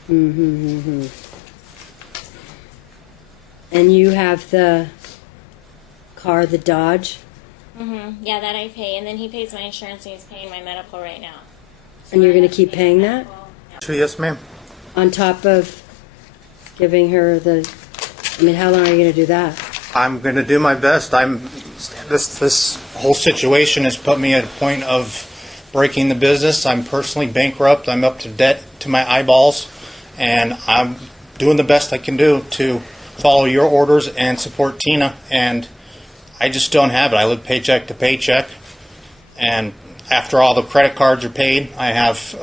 And you have the car, the Dodge, Yeah, that I pay, and then he pays my insurance and he's paying my medical right now. and you're going to keep paying that Yes, ma'am. on top of giving her the. I mean, how long are you going to do that? I'm going to do my best. This whole situation has put me at a point of breaking the business. I'm personally bankrupt. I'm up to debt to my eyeballs, and I'm doing the best I can do to follow your orders and support Tina. And I just don't have it. I live paycheck to paycheck, and after all the credit cards are paid, I have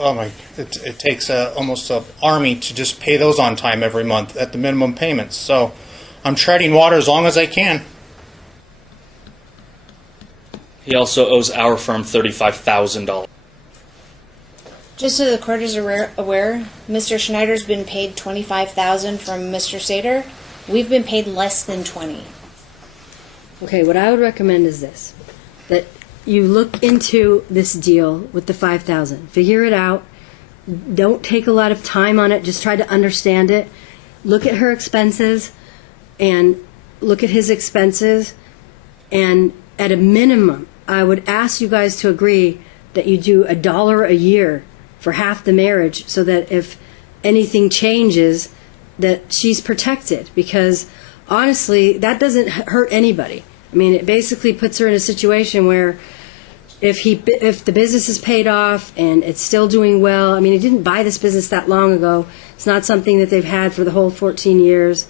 it takes almost an army to just pay those on time every month at the minimum payments. So I'm treading water as long as I can. He also owes our firm $35,000. Just so the court is aware, Mr. Schneider's been paid $25,000 from Mr. Sater. We've been paid less than $20,000. Okay, what I would recommend is this: that you look into this deal with the $5,000. Figure it out. Don't take a lot of time on it. Just try to understand it. Look at her expenses and look at his expenses. And at a minimum, I would ask you guys to agree that you do $1 a year for half the marriage, so that if anything changes, that she's protected. Because honestly, that doesn't hurt anybody. I mean, it basically puts her in a situation where if the business is paid off and it's still doing well, I mean, he didn't buy this business that long ago. It's not something that they've had for the whole 14 years.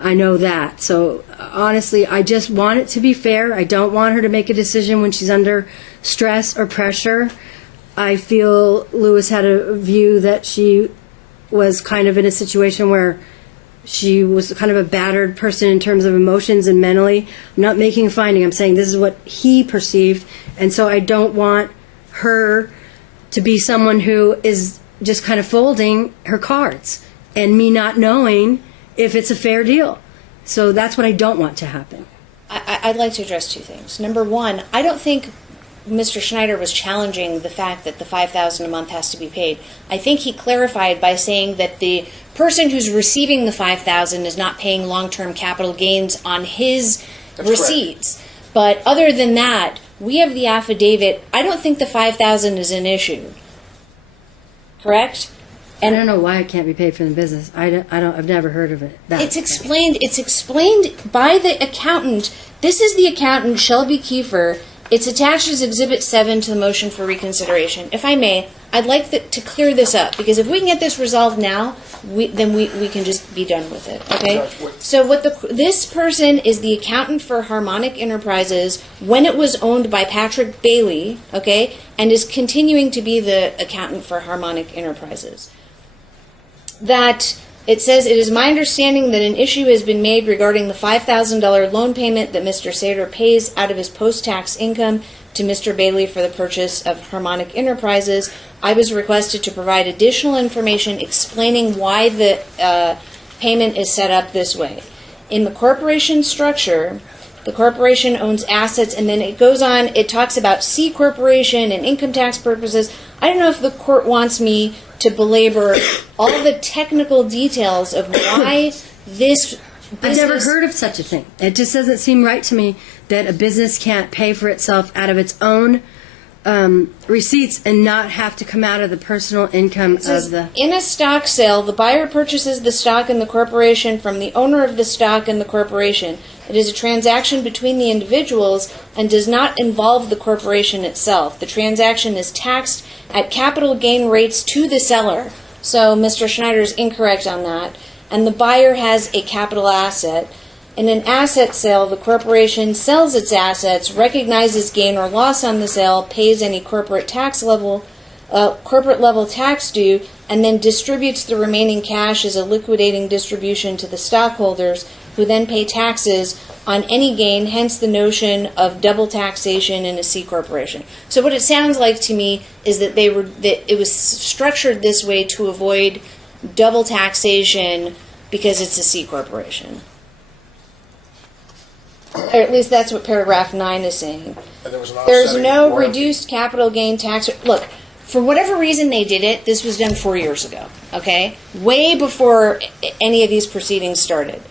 I know that. So honestly, I just want it to be fair. I don't want her to make a decision when she's under stress or pressure. I feel Lewis had a view that she was kind of in a situation where she was kind of a battered person in terms of emotions and mentally. I'm not making a finding. I'm saying this is what he perceived. And so I don't want her to be someone who is just kind of folding her cards and me not knowing if it's a fair deal. So that's what I don't want to happen. I'd like to address two things. Number one, I don't think Mr. Schneider was challenging the fact that the $5,000 a month has to be paid. I think he clarified by saying that the person who's receiving the $5,000 is not paying long-term capital gains on his receipts. But other than that, we have the affidavit. I don't think the $5,000 is an issue. correct? I don't know why it can't be paid from the business. I've never heard of it. It's explained by the accountant. This is the accountant, Shelby Kiefer. It's attached as Exhibit 7 to the motion for reconsideration. If I may, I'd like to clear this up, because if we can get this resolved now, then we can just be done with it, okay? So this person is the accountant for Harmonic Enterprises when it was owned by Patrick Bailey, okay, and is continuing to be the accountant for Harmonic Enterprises. That it says, it is my understanding that an issue has been made regarding the $5,000 loan payment that Mr. Sater pays out of his post-tax income to Mr. Bailey for the purchase of Harmonic Enterprises. I was requested to provide additional information explaining why the payment is set up this way. In the corporation structure, the corporation owns assets, and then it goes on, it talks about C corporation and income tax purposes. I don't know if the court wants me to belabor all the technical details of why this I've never heard of such a thing. It just doesn't seem right to me that a business can't pay for itself out of its own receipts and not have to come out of the personal income of the... In a stock sale, the buyer purchases the stock in the corporation from the owner of the stock in the corporation. It is a transaction between the individuals and does not involve the corporation itself. The transaction is taxed at capital gain rates to the seller. So Mr. Schneider is incorrect on that. And the buyer has a capital asset. In an asset sale, the corporation sells its assets, recognizes gain or loss on the sale, pays any corporate level tax due, and then distributes the remaining cash as a liquidating distribution to the stockholders, who then pay taxes on any gain, hence the notion of double taxation in a C corporation. So what it sounds like to me is that it was structured this way to avoid double taxation because it's a C corporation. Or at least that's what paragraph 9 is saying. And there was an There's offsetting no royalty. reduced capital gain tax. Look, for whatever reason they did it, this was done 4 years ago, okay? Way before any of these proceedings started.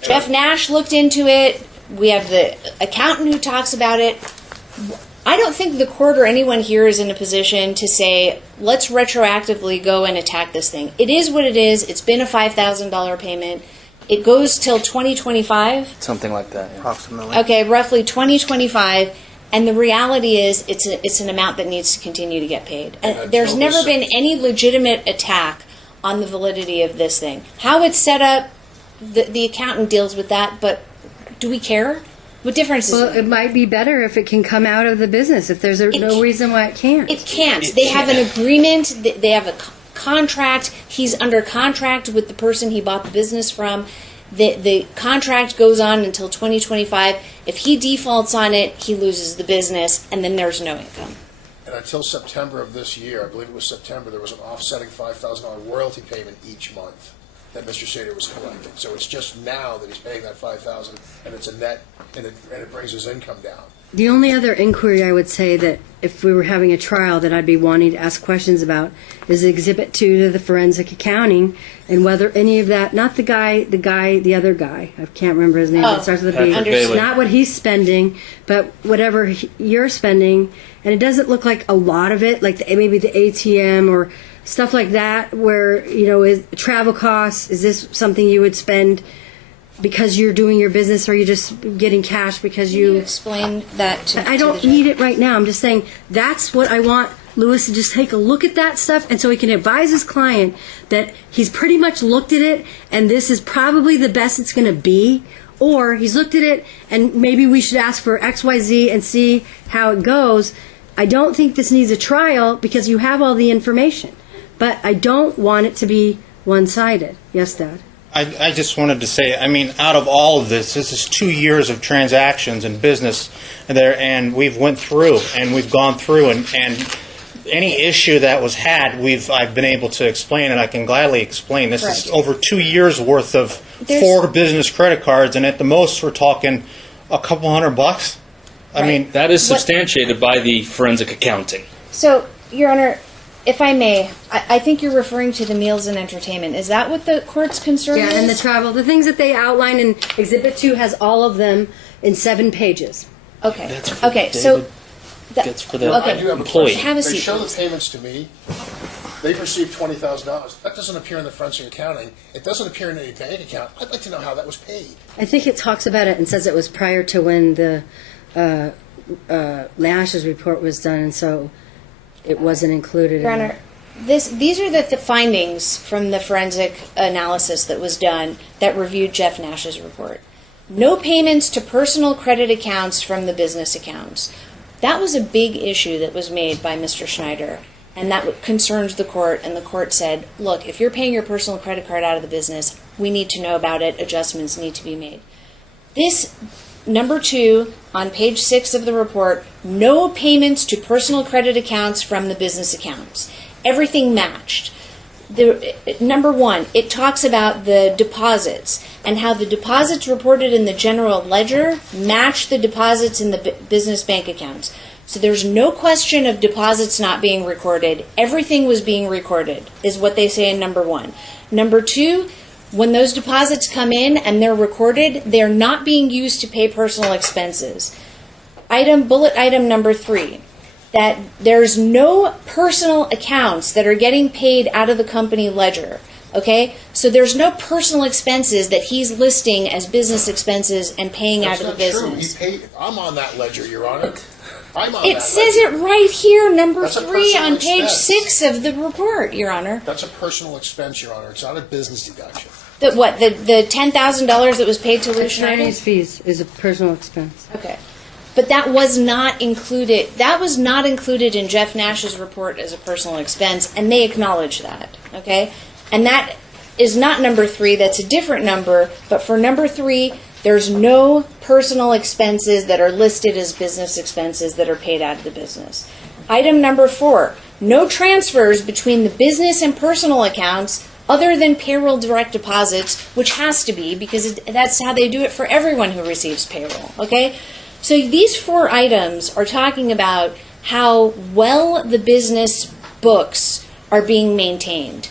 Jeff Nash looked into it. We have the accountant who talks about it. I don't think the court or anyone here is in a position to say, let's retroactively go and attack this thing. It is what it is. It's been a $5,000 payment. It goes till 2025. Something like that. Yeah. Approximately. Okay, roughly 2025. And the reality is it's an amount that needs to continue to get paid. And there's never been any legitimate attack on the validity of this thing. How it's set up, the accountant deals with that, but do we care? What difference is Well, it? it might be better if it can come out of the business, if there's no reason why it can't. It can't. They have an agreement. They have a contract. He's under contract with the person he bought the business from. The contract goes on until 2025. If he defaults on it, he loses the business, and then there's no income. And until September of this year, I believe it was September, there was an offsetting $5,000 royalty payment each month that Mr. Sater was collecting. So it's just now that he's paying that $5,000, and it's a net, and it brings his income down. The only other inquiry I would say that if we were having a trial that I'd be wanting to ask questions about is Exhibit 2 to the forensic accounting, and whether any of that, not the other guy, I can't remember his name, Oh, it starts with a B, Patrick Bailey. not what he's spending, but whatever you're spending, and it doesn't look like a lot of it, like maybe the ATM or stuff like that, where, is travel costs, is this something you would spend because you're doing your business, or are you just getting cash because Can you explain that to I don't to the need it right now. I'm just saying that's what I want Lewis to just take a look at that stuff, and so he can advise his client that he's pretty much looked at it, and this is probably the best it's going to be, or he's looked at it, and maybe we should ask for XYZ and see how it goes. I don't think this needs a trial because you have all the information, but I don't want it to be one-sided. Yes, Dad? I just wanted to say, out of all of this is 2 years of transactions and business there, and we've went through and we've gone through, and any issue that was had, I've been able to explain, and I can gladly explain. This is Right. over 2 years worth of 4 business credit cards, and at the most we're talking a couple $100. I mean, That is substantiated by the forensic accounting. So, Your Honor, if I may, I think you're referring to the meals and entertainment. Is that what the court's concern is? Yeah, and the travel, the things that they outline in Exhibit 2 has all of them in 7 pages. Okay. That's for Okay, David so... Gets for the Okay. I do have a employee. question. Have a They seat, show the please. payments to me, they've received $20,000. That doesn't appear in the forensic accounting. It doesn't appear in any bank account. I'd like to know how that was paid. I think it talks about it and says it was prior to when the Lash's report was done, and so it wasn't included. Your Honor, these are the findings from the forensic analysis that was done that reviewed Jeff Nash's report. No payments to personal credit accounts from the business accounts. That was a big issue that was made by Mr. Schneider, and that concerned the court, and the court said, look, if you're paying your personal credit card out of the business, we need to know about it, adjustments need to be made. This, number 2, on page 6 of the report, no payments to personal credit accounts from the business accounts. Everything matched. Number 1, it talks about the deposits and how the deposits reported in the general ledger match the deposits in the business bank accounts. So there's no question of deposits not being recorded. Everything was being recorded, is what they say in number 1. Number 2, when those deposits come in and they're recorded, they're not being used to pay personal expenses. Bullet item number 3. That there's no personal accounts that are getting paid out of the company ledger, okay? So there's no personal expenses that he's listing as business expenses and paying out of the business. That's not true. I'm on that ledger, Your Honor. I'm on It that says ledger. it right here, number That's a 3 personal on page expense. 6 of the report, Your Honor. That's a personal expense, Your Honor. It's not a business deduction. The $10,000 that was paid to Lou Schneider? Attorney's fees is a personal expense. Okay. But that was not included. That was not included in Jeff Nash's report as a personal expense, and they acknowledge that. Okay, and that is not number 3. That's a different number. But for number 3, there's no personal expenses that are listed as business expenses that are paid out of the business. Item number 4: no transfers between the business and personal accounts other than payroll direct deposits, which has to be because that's how they do it for everyone who receives payroll. Okay. So these 4 items are talking about how well the business books are being maintained.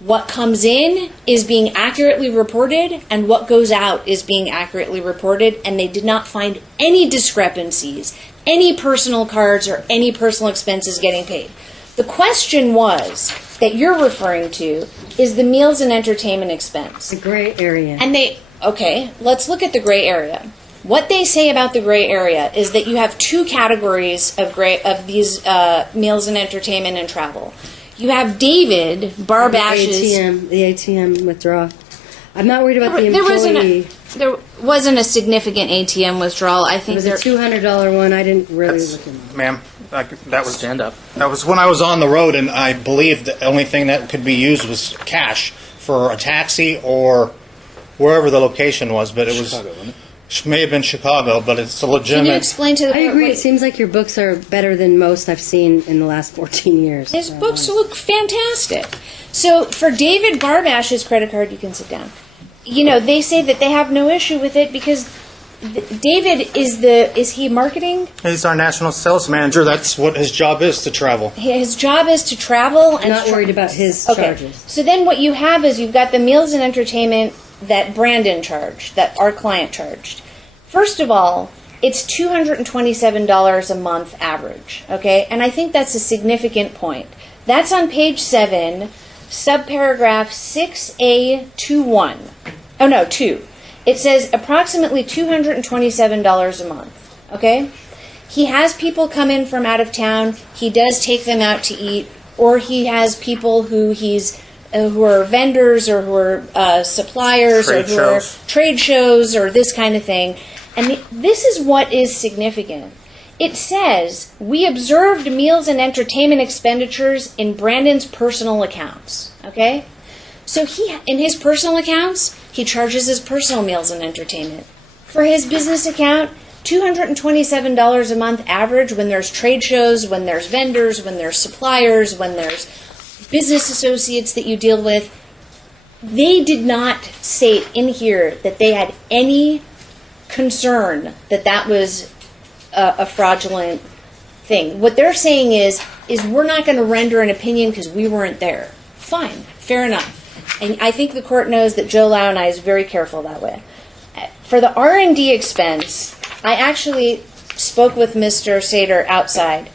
What comes in is being accurately reported, and what goes out is being accurately reported, and they did not find any discrepancies, any personal cards, or any personal expenses getting paid. The question was that you're referring to is the meals and entertainment expense. The gray area. And okay, let's look at the gray area. What they say about the gray area is that you have 2 categories of these meals and entertainment and travel. You have David Barbash's... The ATM withdrawal. I'm not worried about the employee. There wasn't a significant ATM withdrawal. I think It was a $200 one. I didn't really look at it. Ma'am, that was Stand up. That was when I was on the road, and I believe the only thing that could be used was cash for a taxi or wherever the location was. But it was Chicago, wasn't it? may have been Chicago, but it's a legitimate. Can you explain to the I court agree. what- It seems like your books are better than most I've seen in the last 14 years. His books look fantastic. So for David Barbash's credit card, you can sit down. They say that they have no issue with it because David is he marketing? He's our national sales manager. That's what his job is, to travel. His job is to travel. I'm not worried about his Okay. charges. So then what you have is you've got the meals and entertainment that Brandon charged, that our client charged. First of all, it's $227 a month average, okay? And I think that's a significant point. That's on page 7, subparagraph 6A21. Oh, no, 2. It says approximately $227 a month, okay? He has people come in from out of town. He does take them out to eat, or he has people who who are vendors or who are suppliers or who are trade shows or this kind of thing. And this is what is significant. It says, we observed meals and entertainment expenditures in Brandon's personal accounts. Okay? So in his personal accounts, he charges his personal meals and entertainment. For his business account, $227 a month average when there's trade shows, when there's vendors, when there's suppliers, when there's business associates that you deal with. They did not state in here that they had any concern that was a fraudulent thing. What they're saying is we're not going to render an opinion because we weren't there. Fine, fair enough. And I think the court knows that Joe Lau and I is very careful that way. For the R&D expense, I actually spoke with Mr. Sater outside.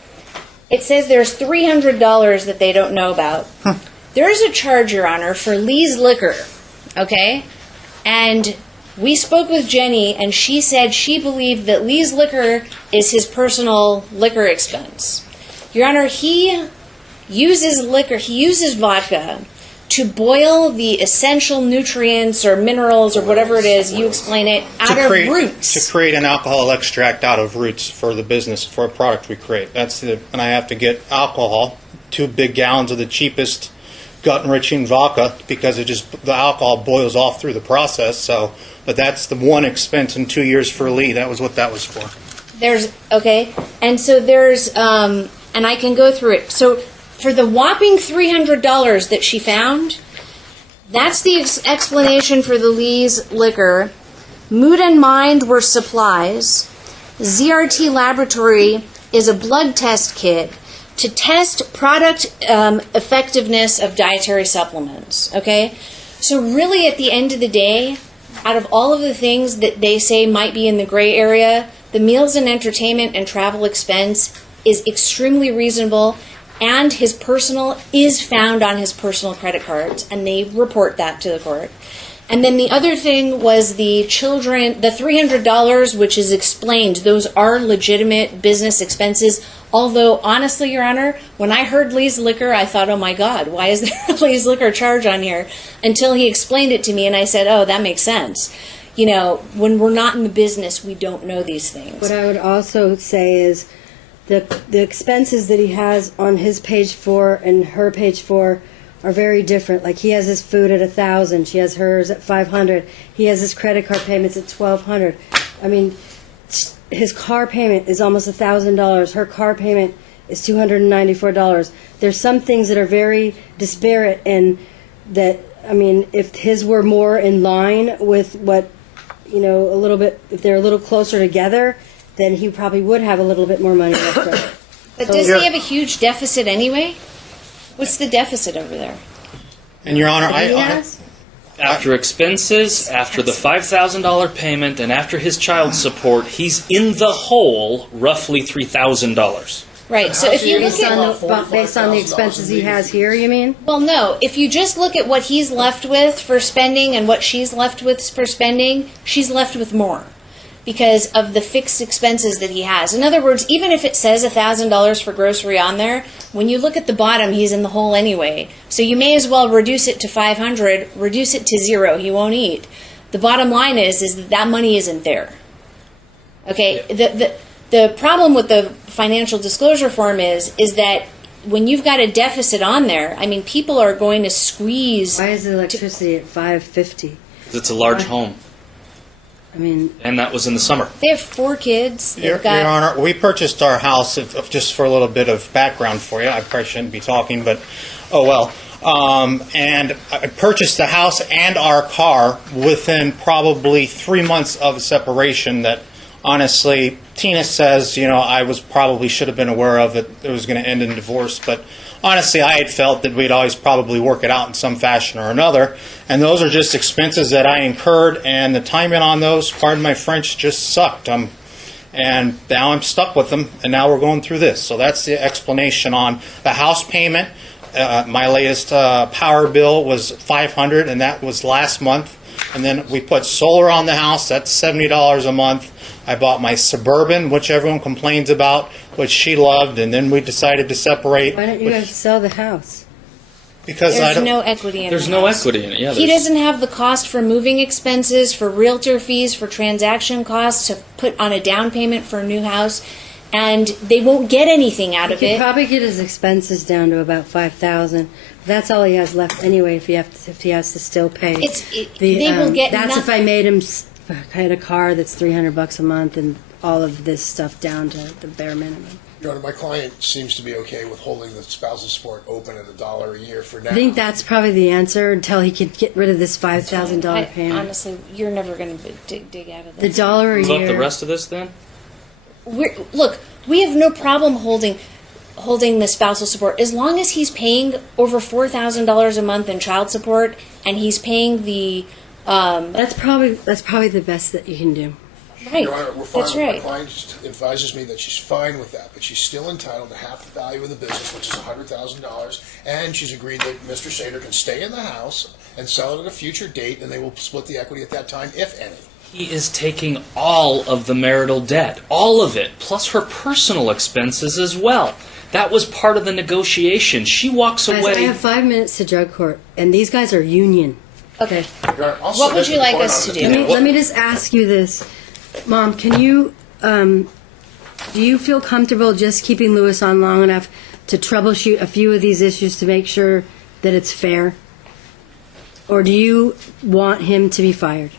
it says there's $300 that they don't know about. There is a charge, Your Honor, for Lee's Liquor, okay? And we spoke with Jenny, and she said she believed that Lee's Liquor is his personal liquor expense. Your Honor, he uses vodka to boil the essential nutrients or minerals or whatever it is, you explain it, out of roots. To create an alcohol extract out of roots for the business, for a product we create. And I have to get alcohol, 2 big gallons of the cheapest gut-enriching vodka, because the alcohol boils off through the process. So, but that's the one expense in 2 years for Lee. That was what that was for. And so there's, and I can go through it. So for the whopping $300 that she found, that's the explanation for the Lee's Liquor. Mood and Mind were supplies. ZRT Laboratory is a blood test kit to test product effectiveness of dietary supplements. Okay? So really at the end of the day, out of all of the things that they say might be in the gray area, the meals and entertainment and travel expense is extremely reasonable, and his personal is found on his personal credit cards, and they report that to the court. And then the other thing was the children, the $300, which is explained. Those are legitimate business expenses. Although, honestly, Your Honor, when I heard Lee's Liquor, I thought, oh my God, why is there a Lee's Liquor charge on here? Until he explained it to me, and I said, oh, that makes sense. You know, when we're not in the business, we don't know these things. What I would also say is the expenses that he has on his page 4 and her page 4 are very different. Like, he has his food at $1,000, she has hers at $500. He has his credit card payments at $1,200. I mean, his car payment is almost $1,000. Her car payment is $294. There's some things that are very disparate, and that, I mean, if his were more in line with what, you know, a little bit, if they're a little closer together, then he probably would have a little bit more money left for it. But does he have a huge deficit anyway? What's the deficit over there? And Your Honor, after expenses, after the $5,000 payment, and after his child support, he's in the hole roughly $3,000. Right. So if you look based on the expenses he has here, you mean? Well, no. If you just look at what he's left with for spending and what she's left with for spending, she's left with more because of the fixed expenses that he has. In other words, even if it says $1,000 for grocery on there, when you look at the bottom, he's in the hole anyway. So you may as well reduce it to $500, reduce it to $0. He won't eat. The bottom line is that money isn't there. Okay. The problem with the financial disclosure form is that when you've got a deficit on there, I mean, people are going to squeeze. Why is the electricity at $550? Because it's a large home. I mean, and that was in the summer. They have 4 kids. Your Honor, we purchased our house, just for a little bit of background for you. I probably shouldn't be talking, but oh well. And I purchased the house and our car within probably 3 months of separation. That honestly, Tina says, you know, I should have been aware of it. It was going to end in divorce, but honestly, I had felt that we'd always probably work it out in some fashion or another. And those are just expenses that I incurred, and the timing on those, pardon my French, just sucked. And now I'm stuck with them, and now we're going through this. So that's the explanation on the house payment. My latest power bill was $500, and that was last month. And then we put solar on the house. That's $70 a month. I bought my Suburban, which everyone complains about, which she loved, and then we decided to separate. Why don't you guys sell the house? Because there's no equity in it. There's no equity in it. Yeah, he doesn't have the cost for moving expenses, for realtor fees, for transaction costs to put on a down payment for a new house, and they won't get anything out of it. He could probably get his expenses down to about $5,000. That's all he has left anyway. If he has to still pay, they will get. That's if I made him had a car that's $300 a month and all of this stuff down to the bare minimum. Your Honor, my client seems to be okay with holding the spousal support open at $1 a year for now. I think that's probably the answer until he could get rid of this $5,000 payment. Honestly, you're never going to dig out of this. The $1 a year. The rest of this then? Look, we have no problem holding the spousal support as long as he's paying over $4,000 a month in child support, and he's paying the. That's probably the best that you can do. Right. Your Honor, we're fine. That's My right. client advises me that she's fine with that, but she's still entitled to half the value of the business, which is $100,000, and she's agreed that Mr. Schneider can stay in the house and sell it at a future date, and they will split the equity at that time, if any. He is taking all of the marital debt, all of it, plus her personal expenses as well. That was part of the negotiation. She walks Guys, away. I have 5 minutes to drug court, and these guys are union. Okay. Your Honor, I'll What would submit you the like court us on to this. do? Let me just ask you this. Mom, can you, do you feel comfortable just keeping Lewis on long enough to troubleshoot a few of these issues to make sure that it's fair? Or do you want him to be fired?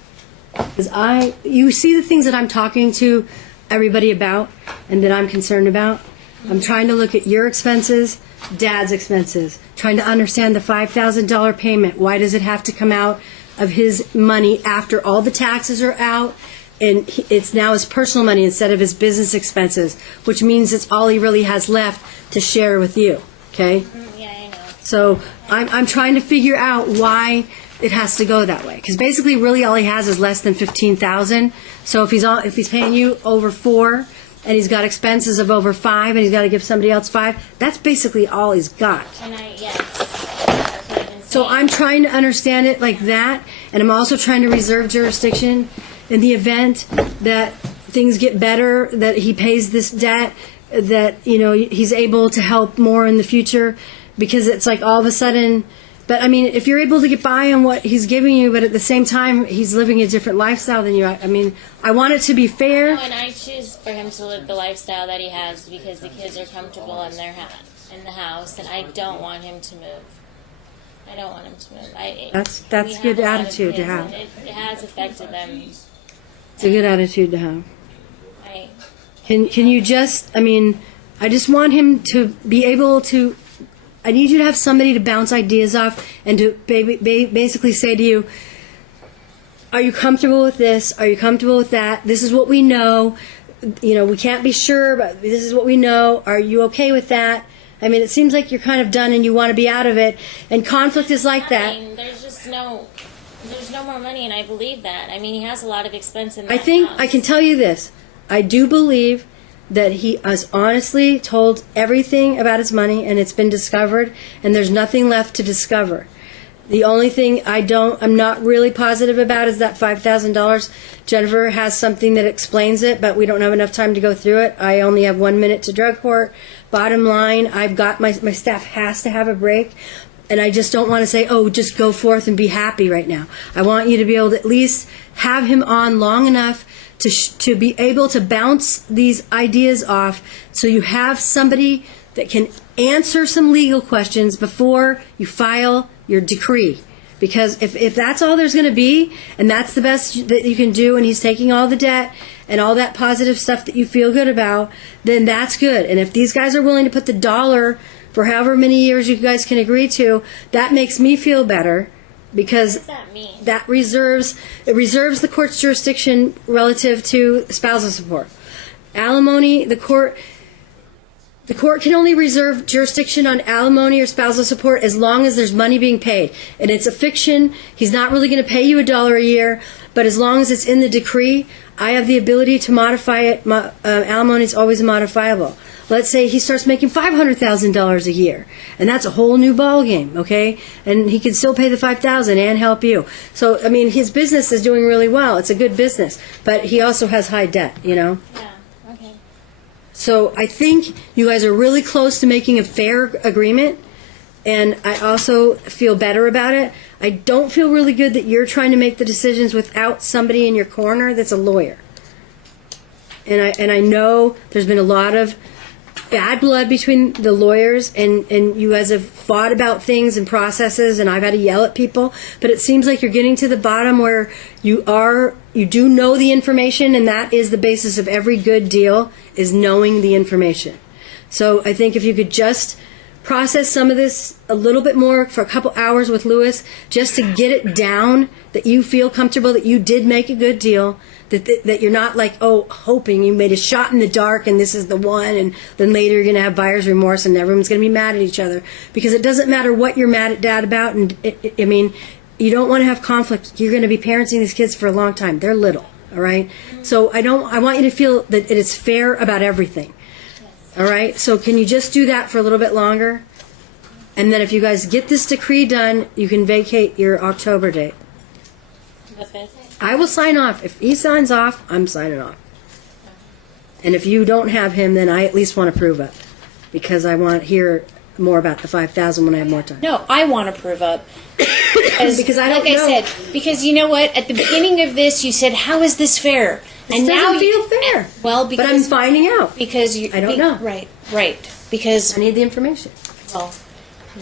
Because you see the things that I'm talking to everybody about and that I'm concerned about? I'm trying to look at your expenses, Dad's expenses, trying to understand the $5,000 payment. Why does it have to come out of his money after all the taxes are out? And it's now his personal money instead of his business expenses, which means it's all he really has left to share with you, okay? Yeah, I know. So I'm trying to figure out why it has to go that way. Because basically, really, all he has is less than $15,000. So if he's paying you over $4,000 and he's got expenses of over $5,000 and he's got to give somebody else $5,000, that's basically all he's got. And yes. That's what I've been So saying. I'm trying to understand it like that, and I'm also trying to reserve jurisdiction in the event that things get better, that he pays this debt, that he's able to help more in the future, because it's like all of a sudden. But I mean, if you're able to get by on what he's giving you, but at the same time he's living a different lifestyle than you, I mean, I want it to be fair. No, and I choose for him to live the lifestyle that he has because the kids are comfortable in in the house, and I don't want him to move. I don't want him to move. That's we good have a lot of attitude to kids, have. and it has affected them. It's a good attitude to have. I Can you just, I mean, I just want him to be able to, I need you to have somebody to bounce ideas off and to basically say to you, are you comfortable with this? Are you comfortable with that? This is what we know. We can't be sure, but this is what we know. Are you okay with that? I mean, it seems like you're kind of done and you want to be out of it. And conflict is like that. mean, there's no more money, and I believe that. I mean, he has a lot of expense in that I think house. I can tell you this. I do believe that he has honestly told everything about his money, and it's been discovered, and there's nothing left to discover. The only thing I'm not really positive about is that $5,000. Jennifer has something that explains it, but we don't have enough time to go through it. I only have 1 minute to drug court. Bottom line, I've got my staff has to have a break. And I just don't want to say, oh, just go forth and be happy right now. I want you to be able to at least have him on long enough to be able to bounce these ideas off, so you have somebody that can answer some legal questions before you file your decree. Because if that's all there's going to be, and that's the best that you can do, and he's taking all the debt and all that positive stuff that you feel good about, then that's good. And if these guys are willing to put the dollar for however many years you guys can agree to, that makes me feel better, because What does that mean? that reserves the court's jurisdiction relative to spousal support. Alimony, the court can only reserve jurisdiction on alimony or spousal support as long as there's money being paid. And it's a fiction. He's not really going to pay you $1 a year, but as long as it's in the decree, I have the ability to modify it. Alimony is always modifiable. Let's say he starts making $500,000 a year, and that's a whole new ball game, okay? And he can still pay the $5,000 and help you. So, I mean, his business is doing really well. It's a good business, but he also has high debt, Yeah. Okay. So I think you guys are really close to making a fair agreement, and I also feel better about it. I don't feel really good that you're trying to make the decisions without somebody in your corner that's a lawyer. And I know there's been a lot of bad blood between the lawyers, and you guys have fought about things and processes, and I've had to yell at people, but it seems like you're getting to the bottom where you do know the information, and that is the basis of every good deal, is knowing the information. So I think if you could just process some of this a little bit more for a couple hours with Lewis, just to get it down, that you feel comfortable that you did make a good deal, that you're not like, oh, hoping you made a shot in the dark and this is the one, and then later you're going to have buyer's remorse and everyone's going to be mad at each other. Because it doesn't matter what you're mad at Dad about, and I mean, you don't want to have conflict. You're going to be parenting these kids for a long time. They're little. all right? So I want you to feel that it is fair about everything, all right? So can you just do that for a little bit longer? And then if you guys get this decree done, you can vacate your October date. The 5th. I will sign off. If he signs off, I'm signing off. And if you don't have him, then I at least want to prove it, because I want to hear more about the 5,000 when I have more time. No, I want to prove up. Because I don't like know. I said, because you know what? At the beginning of this, you said, "How is this fair?" This doesn't feel fair. Well, but I'm because finding out. because you, I don't know. Right. Because I need the information. well,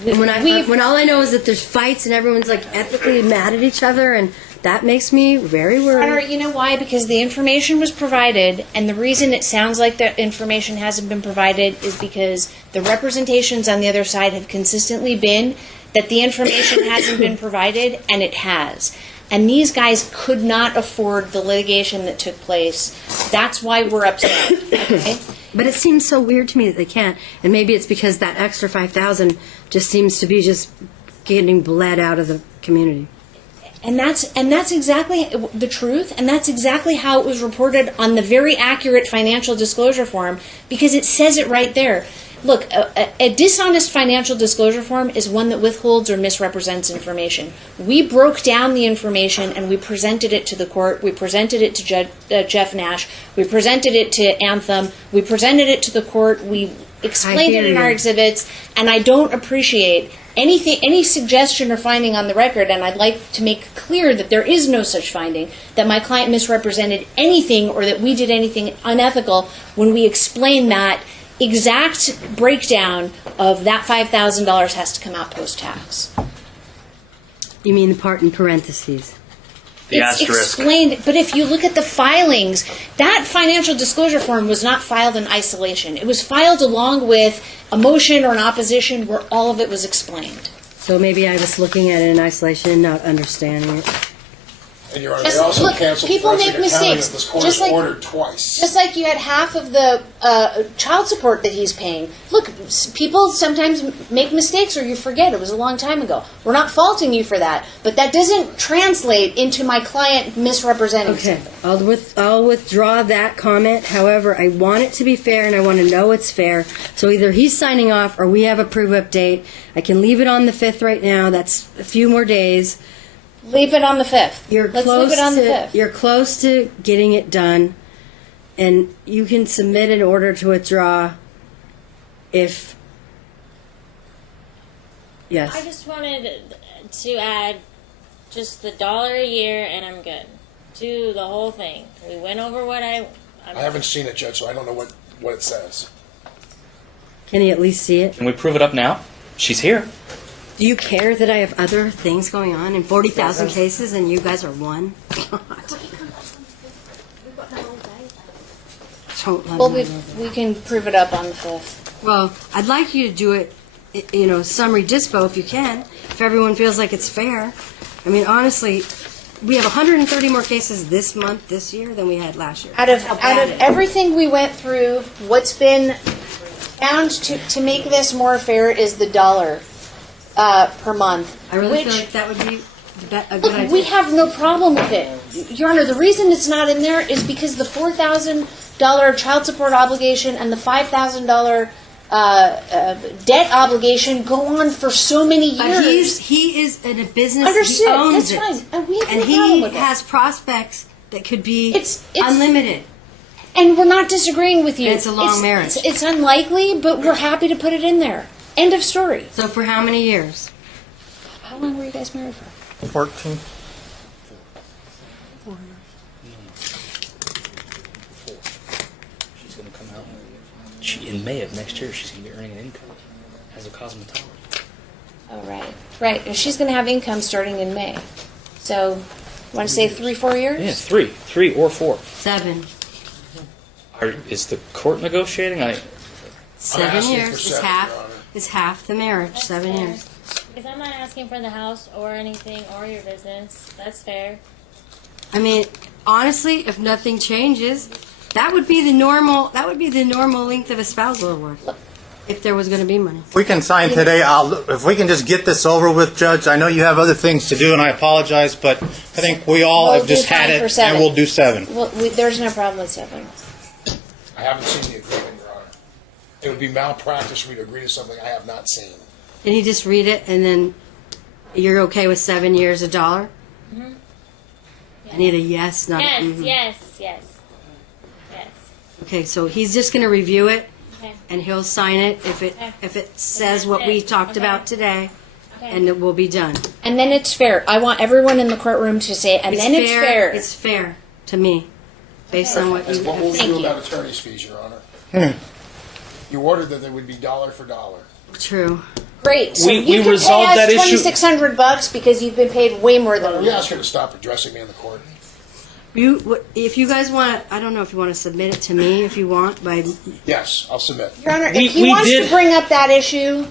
And when all I know is that there's fights and everyone's like ethically mad at each other, and that makes me very Honor, worried. you know why? Because the information was provided, and the reason it sounds like the information hasn't been provided is because the representations on the other side have consistently been that the information hasn't been provided, and it has. And these guys could not afford the litigation that took place. That's why we're upset. Okay? But it seems so weird to me that they can't. And maybe it's because that extra 5,000 just seems to be just getting bled out of the community. And that's exactly the truth, and that's exactly how it was reported on the very accurate financial disclosure form, because it says it right there. Look, a dishonest financial disclosure form is one that withholds or misrepresents information. We broke down the information and we presented it to the court. We presented it to Jeff Nash. We presented it to Anthem. We presented it to the court. We explained it in our exhibits, and I don't appreciate any suggestion or finding on the record, and I'd like to make clear that there is no such finding, that my client misrepresented anything or that we did anything unethical when we explain that exact breakdown of that $5,000 has to come out post-tax. You mean the part in parentheses? The It's asterisk. explained, but if you look at the filings, that financial disclosure form was not filed in isolation. It was filed along with a motion or an opposition where all of it was explained. So maybe I was looking at it in isolation and not understanding it. And Your Honor, Just they also look, canceled people forensic make accounting mistakes. that this court Just has like- ordered twice. Just like you had half of the child support that he's paying. Look, people sometimes make mistakes or you forget. It was a long time ago. We're not faulting you for that, but that doesn't translate into my client misrepresenting Okay, something. I'll withdraw that comment. However, I want it to be fair, and I want to know it's fair. So either he's signing off or we have a prove-up date. I can leave it on the 5th right now. That's a few more days. Leave it on the 5th. Let's Close leave it on the to, 5th. You're close to getting it done, and you can submit an order to withdraw if. Yes. I just wanted to add just the $1 a year, and I'm good. Do the whole thing. We went over what I haven't seen it, Judge, so I don't know what it says. Can he at least see it? Can we prove it up now? She's here. Do you care that I have other things going on in 40,000 cases and you guys are one? God. Don't let Well, me- we can prove it up on the 5th. Well, I'd like you to do it, summary dispo if you can, if everyone feels like it's fair. I mean, honestly, we have 130 more cases this month, this year, than we had last year. Out of everything we went through, what's been found to make this more fair is the $1 per month. I really which, feel like that would be a good look, idea. we have no problem with it. Your Honor, the reason it's not in there is because the $4,000 child support obligation and the $5,000 debt obligation go on for so many years. But he is in a business. Understood. He owns That's it. fine. We have and no he problem with it. has prospects that could be It's- unlimited. And we're not disagreeing with you. And it's a long marriage. It's unlikely, but we're happy to put it in there. End of story. So for how many years? How long were you guys married for? 14. She's going to come out. In May of next year, she's going to be earning an income as a cosmetologist. Oh, right. Right. And she's going to have income starting in May. So, want to say 3-4 years? Yeah, 3 or 4. 7. Is the court negotiating? 7 asking years for is 7, half. Your Honor. Is half the marriage. 7 fair. years. Because I'm not asking for the house or anything or your business. That's fair. I mean, honestly, if nothing changes, that would be the normal. That would be the normal length of a spousal award. if there was going to be money. If we can sign today, if we can just get this over with, Judge, I know you have other things to do, and I apologize, but I think we all We'll have just do had fine for it, 7. and we'll do 7. Well, there's no problem with 7. I haven't seen the agreement, Your Honor. It would be malpractice for me to agree to something I have not seen. Can he just read it and then you're okay with 7 years, $1? Mm-hmm. I need a yes, not Yes, a mhm. yes. Okay, so he's just going to review it Okay. and he'll sign it Okay. if it says what we talked Okay. about today, Okay. and it will be done. And then it's fair. I want everyone in the courtroom to say, and then it's fair. It's fair to me, based on what And you what will we Thank do you. about attorney's fees, Your Honor? You ordered that they would be dollar for dollar. True. Great. So We you can resolved pay that us issue. $2,600 because you've been paid way more than We ask her to stop addressing me in the court. If you guys want, I don't know if you want to submit it to me if you want, by Yes, I'll submit. Your Honor, We- if he we wants did- to bring up that issue,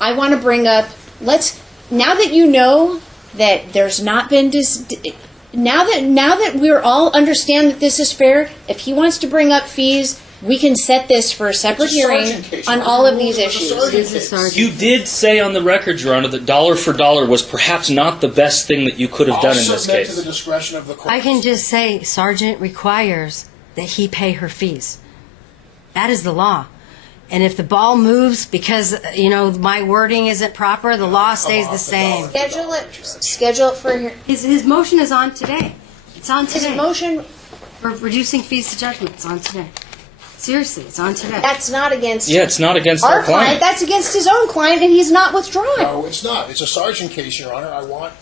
I want to bring up. Now that you know that there's not been now that we're all understand that this is fair. If he wants to bring up fees, we can set this for a separate It's a hearing sergeant case. on all of these It's a issues. sergeant It's a case. sergeant. You did say on the record, Your Honor, that dollar for dollar was perhaps not the best thing that you could have done in I'll this submit to case. the discretion of the court. I can just say Sergeant requires that he pay her fees. That is the law. And if the ball moves because, my wording isn't proper, the law stays the same. Schedule it for here. His motion is on today. It's on His today. motion. For reducing fees to judgment, it's on today. Seriously, it's on today. That's not against. Yeah, it's not against our our client. That's against his own client, and he's not withdrawing. No, it's not. It's a sergeant case, Your Honor. I want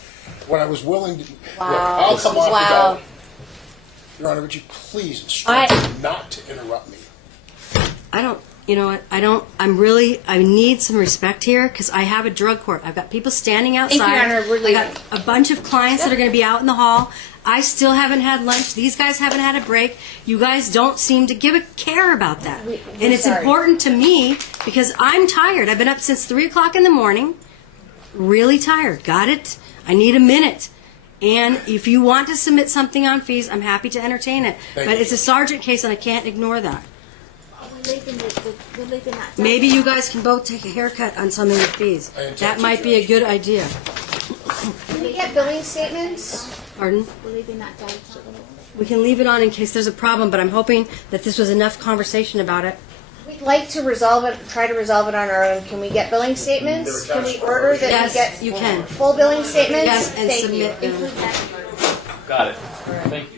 what I was willing to. Wow. Look, I'll come off the Wow. dollar. Your Honor, would you please instruct me not to interrupt me? I don't, you know what, I need some respect here because I have a drug court. I've got people standing outside. Thank you, Your Honor. We're I leaving. got a bunch of clients that are going to be out in the hall. I still haven't had lunch. These guys haven't had a break. You guys don't seem to give a care about that. And it's sorry. important to me because I'm tired. I've been up since 3 o'clock in the morning. Really tired. Got it? I need a minute. And if you want to submit something on fees, I'm happy to entertain it. Thank But you. it's a sergeant case and I can't ignore that. We're leaving that. Maybe you guys can both take a haircut on some of your fees. I intend That to, might be a Judge. good idea. Can we get billing statements? Pardon? We're leaving that down. We can leave it on in case there's a problem, but I'm hoping that this was enough conversation about it. We'd like to resolve it, try to resolve it on our own. Can we get billing statements? Can we order that Yes, we get you can. full billing statements? Yes, and Thank submit you. them. Got it. Thank you.